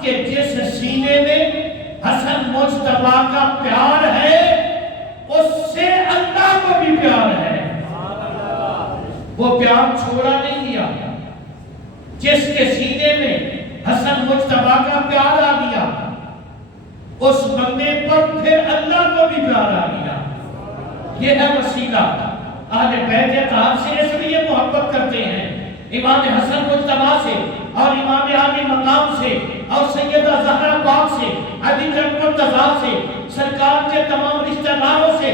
کہ جس سینے میں حسن مجتبی کا پیار ہے اس سے اللہ کو بھی پیار ہے، وہ پیار چھوڑا نہیں دیا۔ جس کے سینے میں حسن مجتبی کا پیار آ گیا اس بندے پر پھر اللہ کو بھی پیار آ گیا۔ یہ ہے وسیلہ۔ اہل بیت اطہار سے اس لیے محبت کرتے ہیں، امام حسن مجتبی سے اور امام عالی مقام سے اور سیدہ زہرا پاک سے، علی جنگ مرتضیٰ سے، سرکار کے تمام رشتہ داروں سے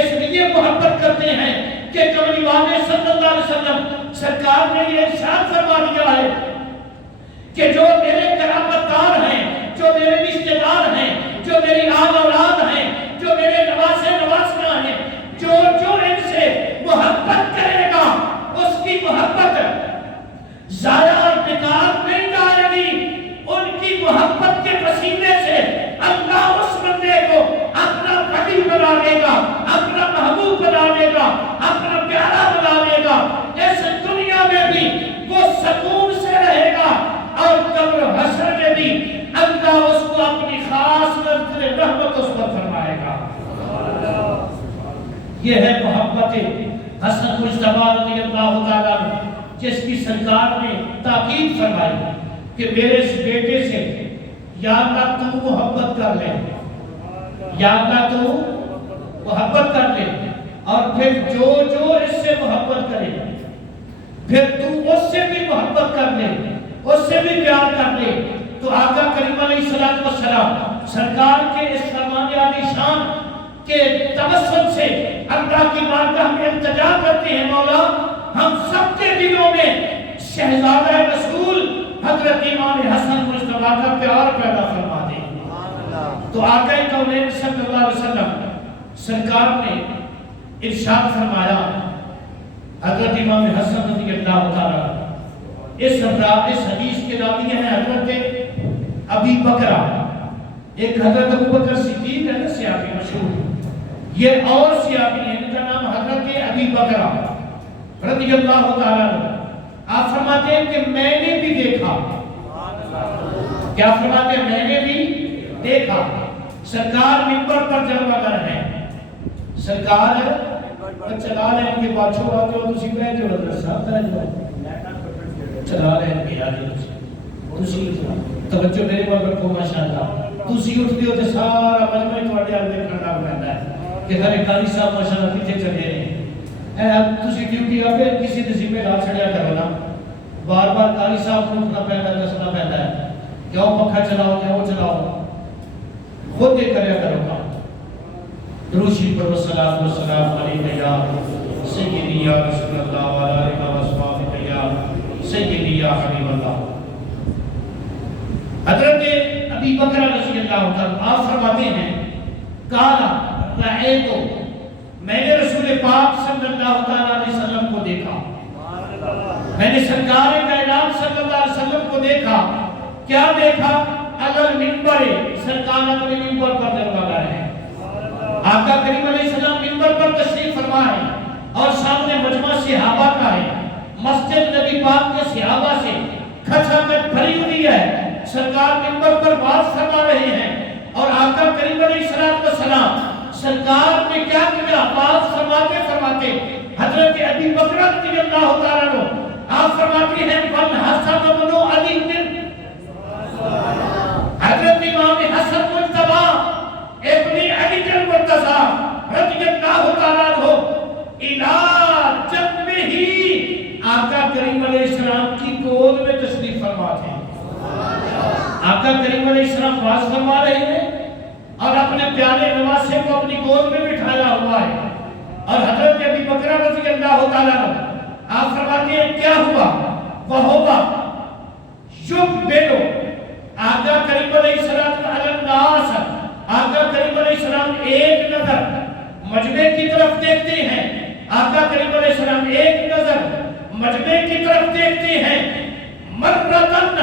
اس لیے محبت کرتے ہیں کہ کملی والے صلی اللہ علیہ وسلم سرکار نے یہ ارشاد فرما دیا ہے کہ جو میرے قرابت دار ہیں، جو میرے رشتہ دار ہیں، جو میری آل اولاد ہیں، جو میرے نواسے نواسیاں ہیں، جو ان سے محبت کرے گا اس کی محبت ضائع اور بیکار نہیں جائے گی۔ ان کی محبت کے وسیلے سے اللہ اس بندے کو اپنا ولی بنا لے گا، اپنا محبوب بنا لے گا، اپنا پیارا بنا لے گا۔ اس دنیا میں بھی وہ سکون سے رہے گا اور قبر حشر میں بھی اللہ اس کو اپنی خاص نظر رحمت اس پر فرمائے گا۔ یہ ہے محبت حسن مجتبی رضی اللہ تعالیٰ عنہ، جس کی سرکار نے تاکید فرمائی کہ میرے اس بیٹے سے یا اللہ تو محبت کر لے، یا اللہ تو محبت کر لے، اور پھر جو اس سے محبت کرے پھر تو اس سے بھی محبت کر لے، اس سے بھی پیار کر لے۔ تو آقا کریم علیہ السلام سرکار کے اس فرمان عالی شان کے توسل سے اللہ کی بارگاہ میں التجا کرتے ہیں، مولا ہم سب کے دلوں میں شہزادہ رسول حضرت امام حسن مجتبی کا پیار پیدا فرما دے۔ تو آقا کونین صلی اللہ علیہ وسلم سرکار نے ارشاد فرمایا، حضرت امام حسن رضی اللہ تعالیٰ اس حدیث کے راوی ہیں حضرت ابی بکرہ، ایک حضرت ابو بکر صدیق ہے نا صحابی مشہور، یہ اور صحابی ہیں، ان کا نام حضرت ابی بکرہ رضی اللہ تعالیٰ عنہ۔ آپ فرماتے ہیں کہ میں نے بھی دیکھا، کیا فرماتے ہیں؟ میں نے بھی دیکھا سرکار منبر پر جلوہ گر ہیں، سرکار چلا رہے ہیں کہ باچھو آتے ہو تسی بیٹھے ہو حضرت صاحب چلا رہے ہیں کہ آج تسی توجہ میرے ول رکھو ماشاءاللہ تسی اٹھدے ہو تے سارا مجمع تواڈے ال دیکھن لگ پیندا ہے کہ ہر قاری صاحب ماشاءاللہ کتھے چلے ہیں اے تسی ڈیوٹی آپے کسی دے ذمہ لا چھڑیا کرو نا بار بار قاری صاحب کو اٹھنا پیندا دسنا پیندا ہے کیوں پنکھا چلاؤ کیوں چلاؤ خود یہ کریا کرو کام دروشی پر والصلاة والسلام علیکہ یا سیدی یا رسول اللہ وعلی آلہ وصحبہ یا سیدی یا حبیب اللہ حضرت ابی بکر رضی اللہ عنہ آپ فرماتے ہیں قال رأیتو میں نے رسول پاک صلی اللہ علیہ وسلم کو دیکھا میں نے سرکار کائنات صلی اللہ علیہ وسلم کو دیکھا کیا دیکھا اگر منبر سرکار اپنے منبر پر دروازہ ہے آقا کریم علیہ السلام منبر پر تشریف فرما ہے اور سامنے مجمع صحابہ کا ہے مسجد نبی پاک کے صحابہ سے کھچا کٹ بھری ہوئی ہے سرکار منبر پر بات فرما رہے ہیں اور آقا کریم علیہ السلام سرکار نے کیا کیا بات فرماتے فرماتے حضرت ابی بکر رضی اللہ تعالیٰ عنہ آپ فرماتے ہیں بن حسن بن علی حضرت امام حسن مجتبی ابن علی المرتضی رضی اللہ تعالیٰ عنہ الى جنبہ آقا کریم علیہ السلام کی گود میں تشریف فرما تھے آقا کریم علیہ السلام باز فرما رہے ہیں اور اپنے پیارے نواسے کو اپنی گود میں بٹھایا ہوا ہے اور حضرت ابی بکر رضی اللہ تعالیٰ عنہ آپ فرماتے ہیں کیا ہوا وہ ہوگا یبلو آقا کریم علیہ السلام آقا کریم علیہ السلام ایک نظر مجمع کی طرف دیکھتے ہیں آقا کریم علیہ السلام ایک نظر مجمع کی طرف دیکھتے ہیں مرتن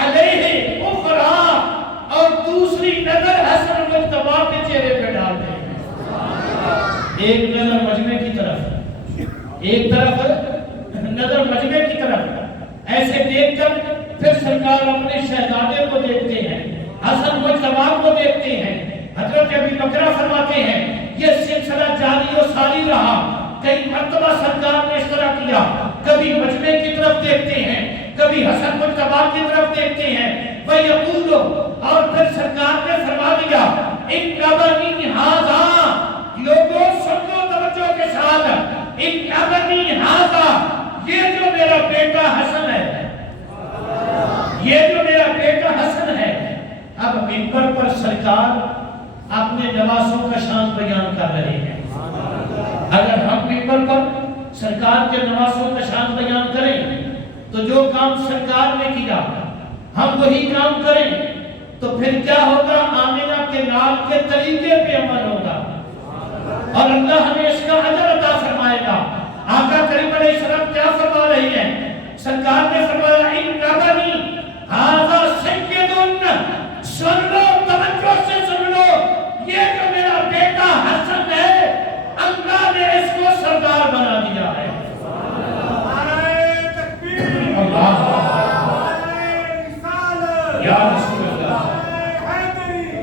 علیہ اخرى اور دوسری نظر حسن مجتبی کے چہرے پہ ڈالتے ہیں ایک نظر مجمع کی طرف ایک طرف نظر مجمع کی طرف ایسے دیکھ کر پھر سرکار اپنے شہزادے کو دیکھتے ہیں حسن مجتبی کو دیکھتے ہیں حضرت ابی بکر فرماتے ہیں یہ سلسلہ جاری و ساری رہا کئی مرتبہ سرکار نے اس طرح کیا کبھی مجمع کی طرف دیکھتے ہیں کبھی حسن مجتبی کی طرف دیکھتے ہیں وَيَقُولُ اور پھر سرکار نے فرما دیا اِنْ ابنی ھذا لوگوں سن لو توجہ کے ساتھ اِنْ ابنی ھذا یہ جو میرا بیٹا حسن ہے یہ جو میرا بیٹا حسن ہے اب منبر پر سرکار اپنے نواسوں کا شان بیان کر رہے ہیں اگر ہم منبر پر سرکار کے نواسوں کا شان بیان کریں تو جو کام سرکار نے کیا ہم وہی کام کریں تو پھر کیا ہوگا آمینہ کے نام کے طریقے پہ عمل ہوگا اور اللہ ہمیں اس کا اجر عطا فرمائے گا آقا کریم علیہ السلام کیا فرما رہی ہیں سرکار نے فرمایا اِنْ ابنی ھذا سید سن لو توجہ سے سن لو یہ جو میرا بیٹا حسن ہے اللہ نے اس کو سردار بنا دیا ہے اللہ یا رسول اللہ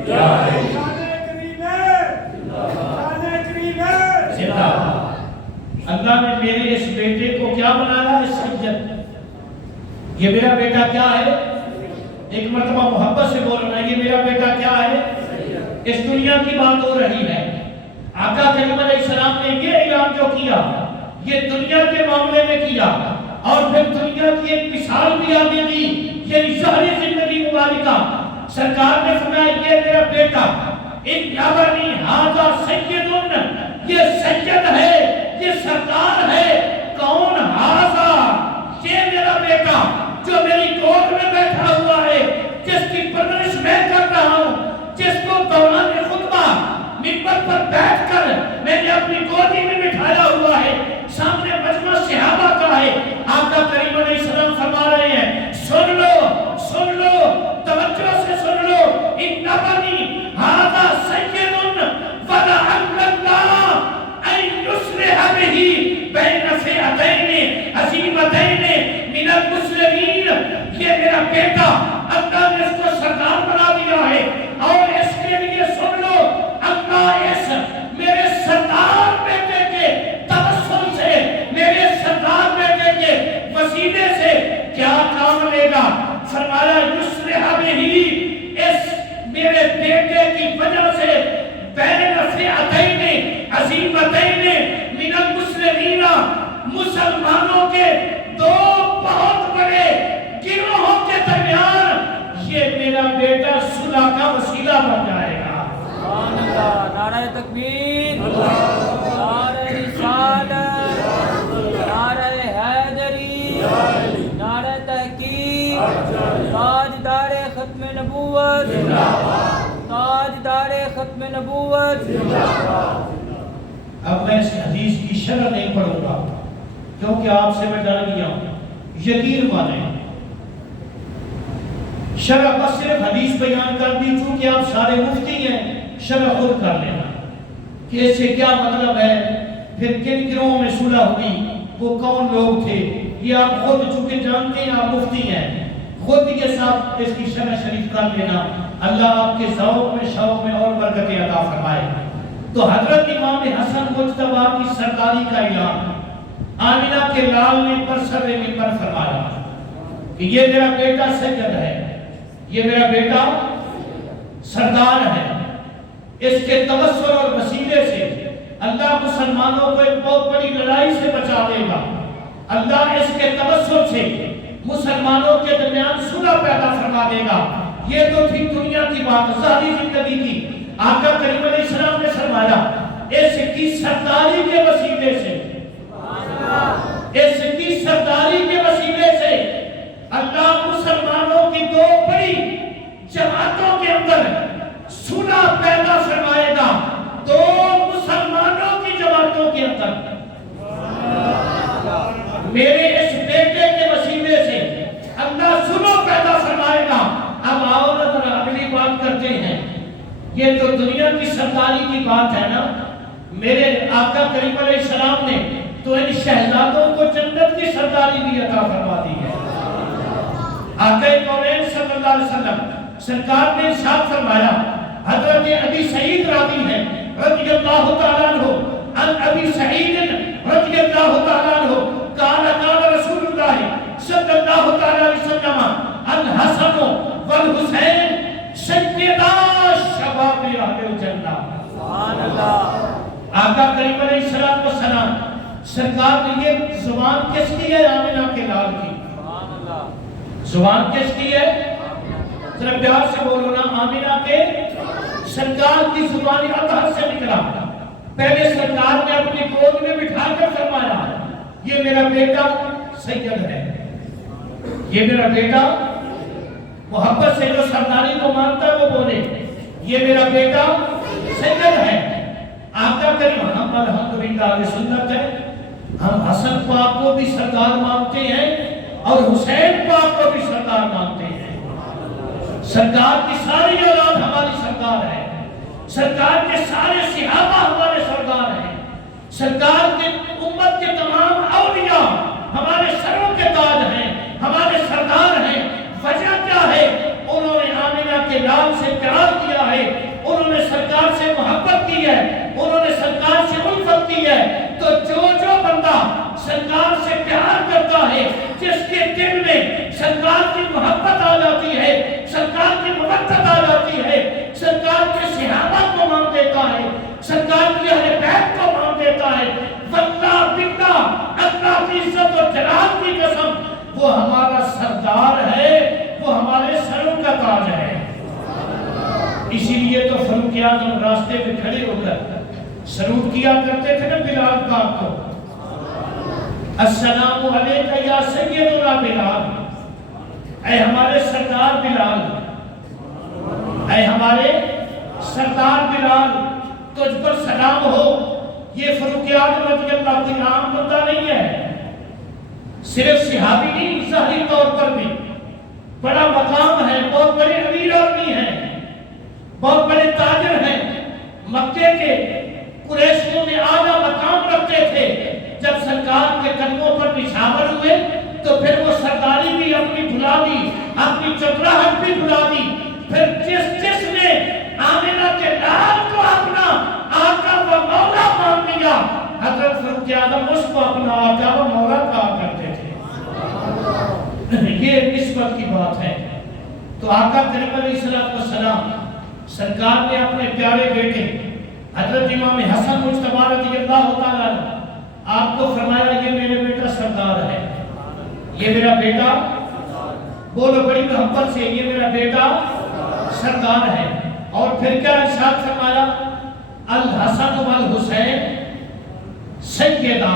یا زندہ اللہ نے میرے اس بیٹے کو کیا بنایا ہے سید یہ میرا بیٹا کیا ہے ایک مرتبہ محبت سے بولنا یہ میرا بیٹا کیا ہے اس دنیا کی بات ہو رہی ہے آقا کریم علیہ السلام نے یہ اعلان جو کیا یہ دنیا کے معاملے میں کیا اور پھر دنیا کی ایک مثال بھی آگے دی یعنی ظاہری زندگی مبارکہ سرکار نے فرمایا یہ میرا بیٹا اِنْ ابنی ھذا سید یہ سید ہے یہ سردار ہے کون ھذا یہ میرا بیٹا جو میری گود میں بیٹھا ہوا ہے جس کی پرورش میں کر رہا ہوں جس کو دوران خطبہ منبر پر بیٹھ کر میں نے اپنی گودی میں بٹھایا ہوا ہے سامنے مجمع صحابہ کا ہے آقا کریم علیہ السلام فرما رہے ہیں سن لو توجہ سے سن لو اِنْ ابنی ھذا سید وَلَعَلَّ اللَّهَ أَن يُصْلِحَ بِهِ بَيْنَ فِئَتَيْنِ عَظِیمَتَيْنِ مِنَ الْمُسْلِمِینَ یہ میرا بیٹا اللہ نے اس کو سردار بنا دیا ہے اور اس کے لیے سن لو اللہ اس میرے سردار بیٹے کے توسل سے میرے سردار بیٹے کے وسیلے سے کیا کام لے گا فرمایا میرے بیٹے کی وجہ سے بین فئتین عظیمتین من المسلمین، مسلمانوں کے دو بہت بڑے گروہوں کے درمیان یہ میرا بیٹا صلح کا وسیلہ بن جائے گا۔ سبحان اللہ، نعرہ تکبیر، نعرہ رسالت، نعرہ حیدری، نعرہ تحقیق، تاجدار ختم نبوت، تاجدار ختم نبوت۔ اب میں اس حدیث کی شرح نہیں پڑھوں گا کیونکہ آپ سے میں ڈر گیا ہوں، یقین مانیں شرح بس صرف حدیث بیان کر دی، چونکہ آپ سارے مفتی ہیں، شرح خود کر لینا کہ اس سے کیا مطلب ہے، پھر کن گروہوں میں صلح ہوئی، وہ کون لوگ تھے، یہ آپ خود چونکہ جانتے ہیں، آپ مفتی ہیں، خود یہ ساتھ اس کی شرح شریف کر لینا۔ اللہ آپ کے ذوق میں شوق میں اور برکت عطا فرمائے۔ تو حضرت امام حسن مجتبیٰ کی سرداری کا اعلان آمنہ کے لال نے برسر منبر فرمایا کہ یہ میرا بیٹا سید ہے، یہ میرا بیٹا سردار ہے، اس کے توسل اور وسیلے سے اللہ مسلمانوں کو ایک بہت بڑی لڑائی سے بچا دے گا۔ اللہ اس کے توسل سے مسلمانوں کے درمیان صلح پیدا فرما دے گا۔ یہ تو تھی دنیا کی بات، ظاہری زندگی کی۔ آقا کریم علیہ السلام نے فرمایا اس کی سرداری کے وسیلے سے، اس کی سرداری کے وسیلے سے اللہ مسلمانوں کی دو بڑی جماعتوں کے اندر صلح پیدا فرمائے گا، دو مسلمانوں کی جماعتوں کے اندر۔ میرے اس بیٹے کے وسیلے سے اللہ صلح پیدا فرمائے گا۔ اب آؤ ذرا اگلی بات کرتے ہیں، یہ تو دنیا کی سرداری کی بات ہے نا، میرے آقا کریم علیہ السلام نے تو ان شہزادوں کو جنت کی سرداری بھی عطا فرما دی ہے۔ آقا کونین صلی اللہ علیہ وسلم سرکار نے ارشاد فرمایا، حضرت ابی سعید راوی ہیں رضی اللہ تعالیٰ عنہ، عن ابی سعید رضی اللہ تعالیٰ عنہ قال قال رسول اللہ صلی اللہ تعالیٰ علیہ وسلم الحسن والحسین سیدا شباب اہل الجنہ۔ سبحان اللہ۔ آقا کریم علیہ السلام سرکار نے یہ زبان کس کی ہے؟ آمنہ کے لال کی۔ سبحان اللہ۔ زبان کس کی ہے؟ ذرا پیار سے بولو نا، آمنہ کے سرکار کی زبان اطہر سے نکلا۔ پہلے سرکار نے اپنی گود میں بٹھا کر فرمایا یہ میرا بیٹا سید ہے، یہ میرا بیٹا، محبت سے جو سرداری کو مانتا ہے وہ بولے یہ میرا بیٹا سید ہے۔ آقا کریم، ہم الحمدللہ اہل سنت ہے، ہم حسن پاک کو بھی سردار مانتے ہیں اور حسین پاک کو بھی سردار مانتے ہیں۔ سرکار کی ساری اولاد ہماری سردار ہے، سرکار کے سارے صحابہ ہمارے سردار ہیں، سرکار کے امت کے تمام اولیاء ہمارے سروں کے تاج ہیں، ہمارے سردار ہیں۔ وجہ کیا ہے؟ انہوں نے آمنہ کے لال سے پیار کیا ہے، انہوں نے سرکار سے محبت کی ہے، انہوں نے سرکار سے الفت کی ہے۔ تو جو بندہ سرکار سے پیار کرتا ہے، جس کے دل میں سرکار کی محبت آ جاتی ہے، سرکار کی محبت آ جاتی ہے، سرکار کے صحابہ کو مان دیتا ہے، سرکار کی اہل بیت کو مان دیتا ہے، واللہ باللہ اللہ کی عزت و جلال کی قسم وہ ہمارا سردار ہے، وہ ہمارے سروں کا تاج ہے۔ اسی لیے تو فاروق اعظم راستے میں کھڑے ہو کر سلوٹ کیا کرتے تھے نا بلال پاک کو، السلام علیکہ یا سیدنا بلال، اے ہمارے سردار بلال، اے ہمارے سردار بلال، تجھ پر سلام ہو۔ یہ فاروق اعظم رضی اللہ عنہ عام بندہ نہیں ہے، صرف صحابی نہیں، ظاہری طور پر بھی بڑا مقام ہے، بہت بڑے امیر آدمی ہیں، بہت بڑے تاجر ہیں، مکے کے قریشیوں میں اعلیٰ مقام رکھتے تھے۔ جب سرکار کے قدموں پر نشاور ہوئے تو پھر وہ سرداری بھی اپنی بھلا دی، اپنی چتراہٹ بھی بھلا دی۔ پھر جس نے آمنہ کے لال کو اپنا آقا و مولا مان لیا، حضرت فاروق اعظم اس کو اپنا آقا و مولا کہا کرتے تھے۔ یہ نسبت کی بات ہے۔ تو آقا کریم علیہ السلام سرکار نے اپنے پیارے بیٹے حضرت امام حسن مجتبی رضی اللہ تعالیٰ عنہ آپ کو فرمایا یہ میرے بیٹا سردار ہے، یہ میرا بیٹا، بولو بڑی محبت سے، یہ میرا بیٹا سردار ہے۔ اور پھر کیا ارشاد فرمایا؟ الحسن والحسین سیدہ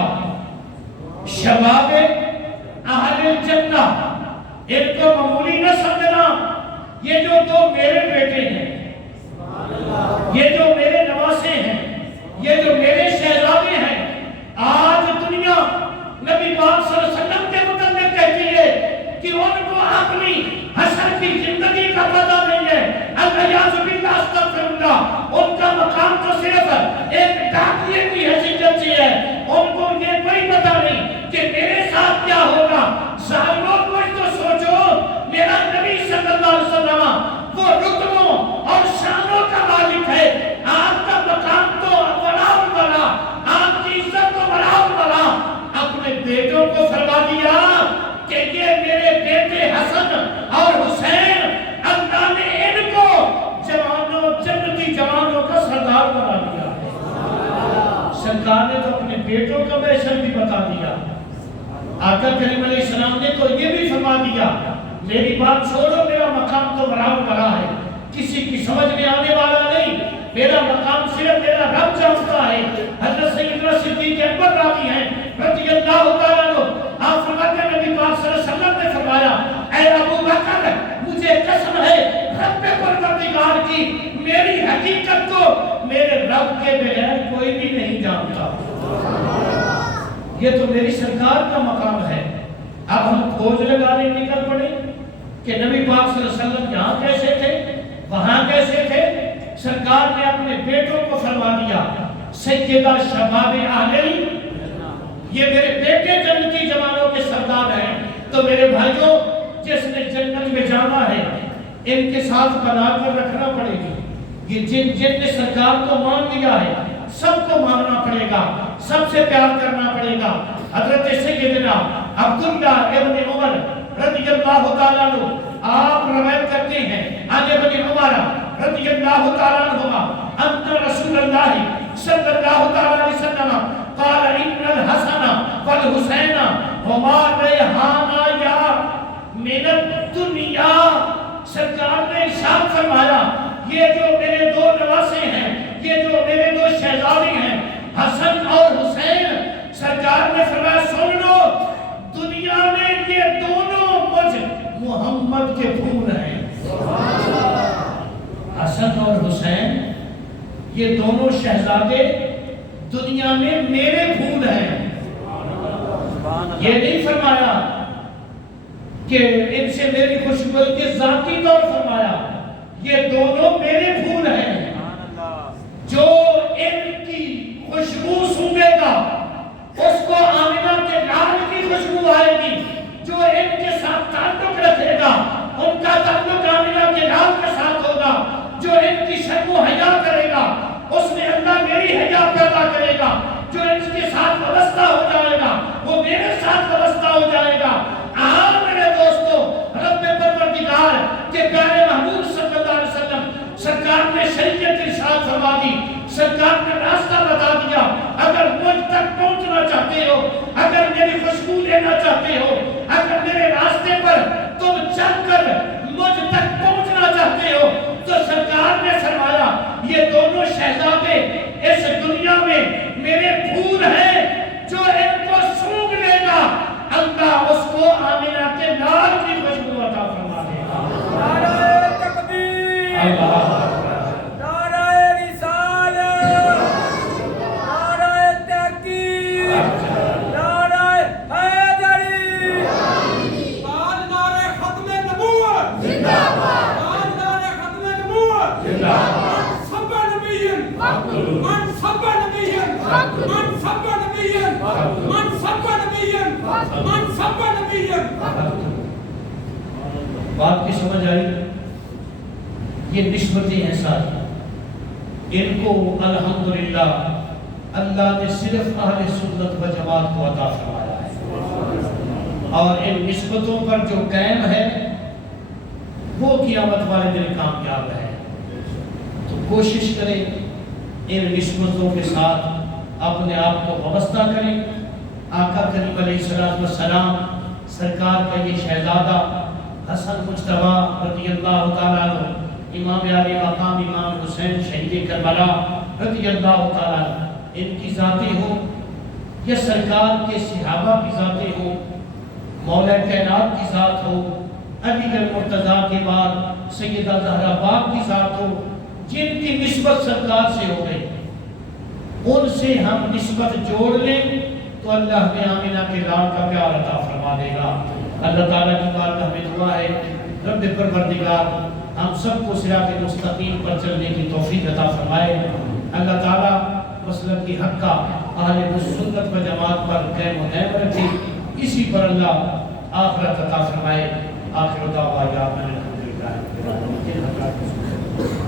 شباب اہل الجنہ، ان کو معمولی نہ سمجھنا، یہ جو دو میرے بیٹے ہیں، یہ جو میرے نواسے ہیں، یہ جو میرے شہزادے ہیں، آج دنیا نبی پاک صلی اللہ علیہ وسلم کے متعلق کہتی ہے کہ ان کو اپنی حشر کی زندگی کا پتہ نہیں ہے، الیاذ باللہ استغفر اللہ، ان کا مقام تو صرف ایک ڈاکیے کی حیثیت سے ہے، ان کو یہ کوئی پتہ نہیں کہ میرے ساتھ کیا ہوگا۔ ظالموں کچھ تو سوچو، میرا نبی صلی اللہ علیہ وسلم وہ رتبوں اور شانوں کا مالک ہے، آپ کا مقام تو بڑا بڑا، آپ کی عزت تو بڑا بڑا، اپنے بیٹوں کو فرما دیا کہ یہ میرے بیٹے حسن اور حسین، اللہ نے ان کو جوانوں، جنتی جوانوں کا سردار بنا دیا ہے۔ سرکار نے تو اپنے بیٹوں کا محشر بھی بتا دیا، آقا کریم علیہ السلام نے تو یہ بھی فرما دیا میری بات چھوڑو، میرا مقام تو بڑا بڑا ہے، کسی کی سمجھ میں آنے والا نہیں، میرا مقام صرف میرا رب جانتا ہے۔ حضرت سیدنا صدیق اکبر راوی ہیں رضی اللہ تعالیٰ عنہ، آپ فرماتے ہیں نبی پاک صلی اللہ علیہ وسلم نے فرمایا اے ابو بکر مجھے قسم ہے رب پروردگار کی، میری حقیقت کو میرے رب کے بغیر کوئی بھی نہیں جانتا، یہ تو میری سرکار کا مقام ہے۔ اب ہم کھوج لگانے نکل پڑے کہ نبی پاک صلی اللہ علیہ وسلم یہاں کیسے تھے، وہاں کیسے تھے۔ سرکار نے اپنے بیٹوں کو فرما دیا سیدہ شباب اہل، یہ میرے بیٹے جنتی جوانوں کے سردار ہیں۔ تو میرے بھائیوں، جس نے جنت میں جانا ہے ان کے ساتھ بنا کر رکھنا پڑے گی، یہ جن نے سرکار کو مان لیا ہے سب کو ماننا پڑے گا، سب سے پیار کرنا پڑے گا۔ حضرت سیدنا عبداللہ ابن عمر رضی اللہ تعالیٰ عنہ آپ روایت کرتے ہیں عن ابن عمر رضی اللہ تعالیٰ عنہما ان رسول اللہ صلی اللہ تعالیٰ علیہ وسلم قال ان الحسن والحسین ہما ریحانا یا من الدنیا، سرکار نے ارشاد فرمایا یہ جو میرے دو نواسے ہیں، یہ جو میرے دو شہزادے ہیں حسن اور حسین، سرکار نے فرمایا سن لو دنیا میں یہ دونوں مجھ محمد کے پھول ہیں۔ حسن اور حسین یہ دونوں شہزادے دنیا میں میرے پھول ہیں، یہ نہیں فرمایا کہ ان سے میری خوشبو کے ذاتی طور فرمایا یہ دونوں میرے پھول ہیں، جو ان کی خوشبو سونگے گا اس کو آمنہ کے لال کی خوشبو آئے گی، جو ان کے ساتھ تعلق رکھے گا ان کا تعلق آمنہ کے لال کے ساتھ ہوگا، جو ان کی شرم و حیا کرے گا اس میں اللہ میری حیا پیدا کرے گا، جو ان کے ساتھ وابستہ ہو جائے گا وہ میرے ساتھ وابستہ ہو جائے گا۔ میرے دوستو، رب پروردگار کے پیارے محبوب صلی اللہ علیہ وسلم سرکار نے شریعت ارشاد فرما دی، سرکار نے راستہ بتا دیا، اگر مجھ تک پہنچنا چاہتے ہو، اگر میری خوشبو لینا چاہتے ہو، اگر میرے راستے پر تم چل کر مجھ تک پہنچنا چاہتے ہو، تو سرکار نے فرمایا یہ دونوں شہزادے اس دنیا میں میرے پھول ہیں، جو ان کو سونگھ لے گا اللہ اس کو آمنہ کے لال کی خوشبو عطا فرما دے گا۔ نعرہ تکبیر، نعرہ رسالت، نعرہ تحقیق، نعرہ حیدری، بعد نعرہ ختم نبوت، زندہ باد، بعد نعرہ ختم نبوت، زندہ باد، سب نبیین، من سب نبیین، من سب نبیین، من سب نبیین، من سب نبیین۔ بات کی سمجھ آئی؟ یہ نسبتیں ہیں ساری، ان کو الحمدللہ اللہ نے صرف اہل سنت و جماعت کو عطا فرمایا ہے، اور ان نسبتوں پر جو قائم ہے وہ قیامت والے دن کامیاب ہے۔ کوشش کریں ان نسبتوں کے ساتھ اپنے آپ کو وابستہ کریں۔ آقا کریم علیہ السلام سرکار کا یہ شہزادہ حسن مجتبیٰ رضی اللہ تعالیٰ عنہ، امام عالی مقام امام حسین شہید کربلا رضی اللہ تعالیٰ عنہ، ان کی ذاتیں ہوں یا سرکار کے صحابہ کی ذاتیں ہوں، مولا کائنات کی ذات ہو، علی گڑھ مرتضیٰ کے بعد سیدہ زہرا پاک کی ذات ہو، جن کی نسبت سرکار سے ہو گئی، ان سے ہم نسبت جوڑ لیں تو اللہ ہمیں آمینہ کے لال کا پیار عطا فرما دے گا۔ اللہ تعالیٰ کی بارگاہ میں دعا ہے، رب پروردگار ہم سب کو صراط مستقیم پر چلنے کی توفیق عطا فرمائے۔ اللہ تعالیٰ مسلک کی حق کا اہل سنت و جماعت پر قائم و دائم رکھے، اسی پر اللہ آخرت عطا فرمائے۔ آخر دعوانا الحمدللہ رب العالمین۔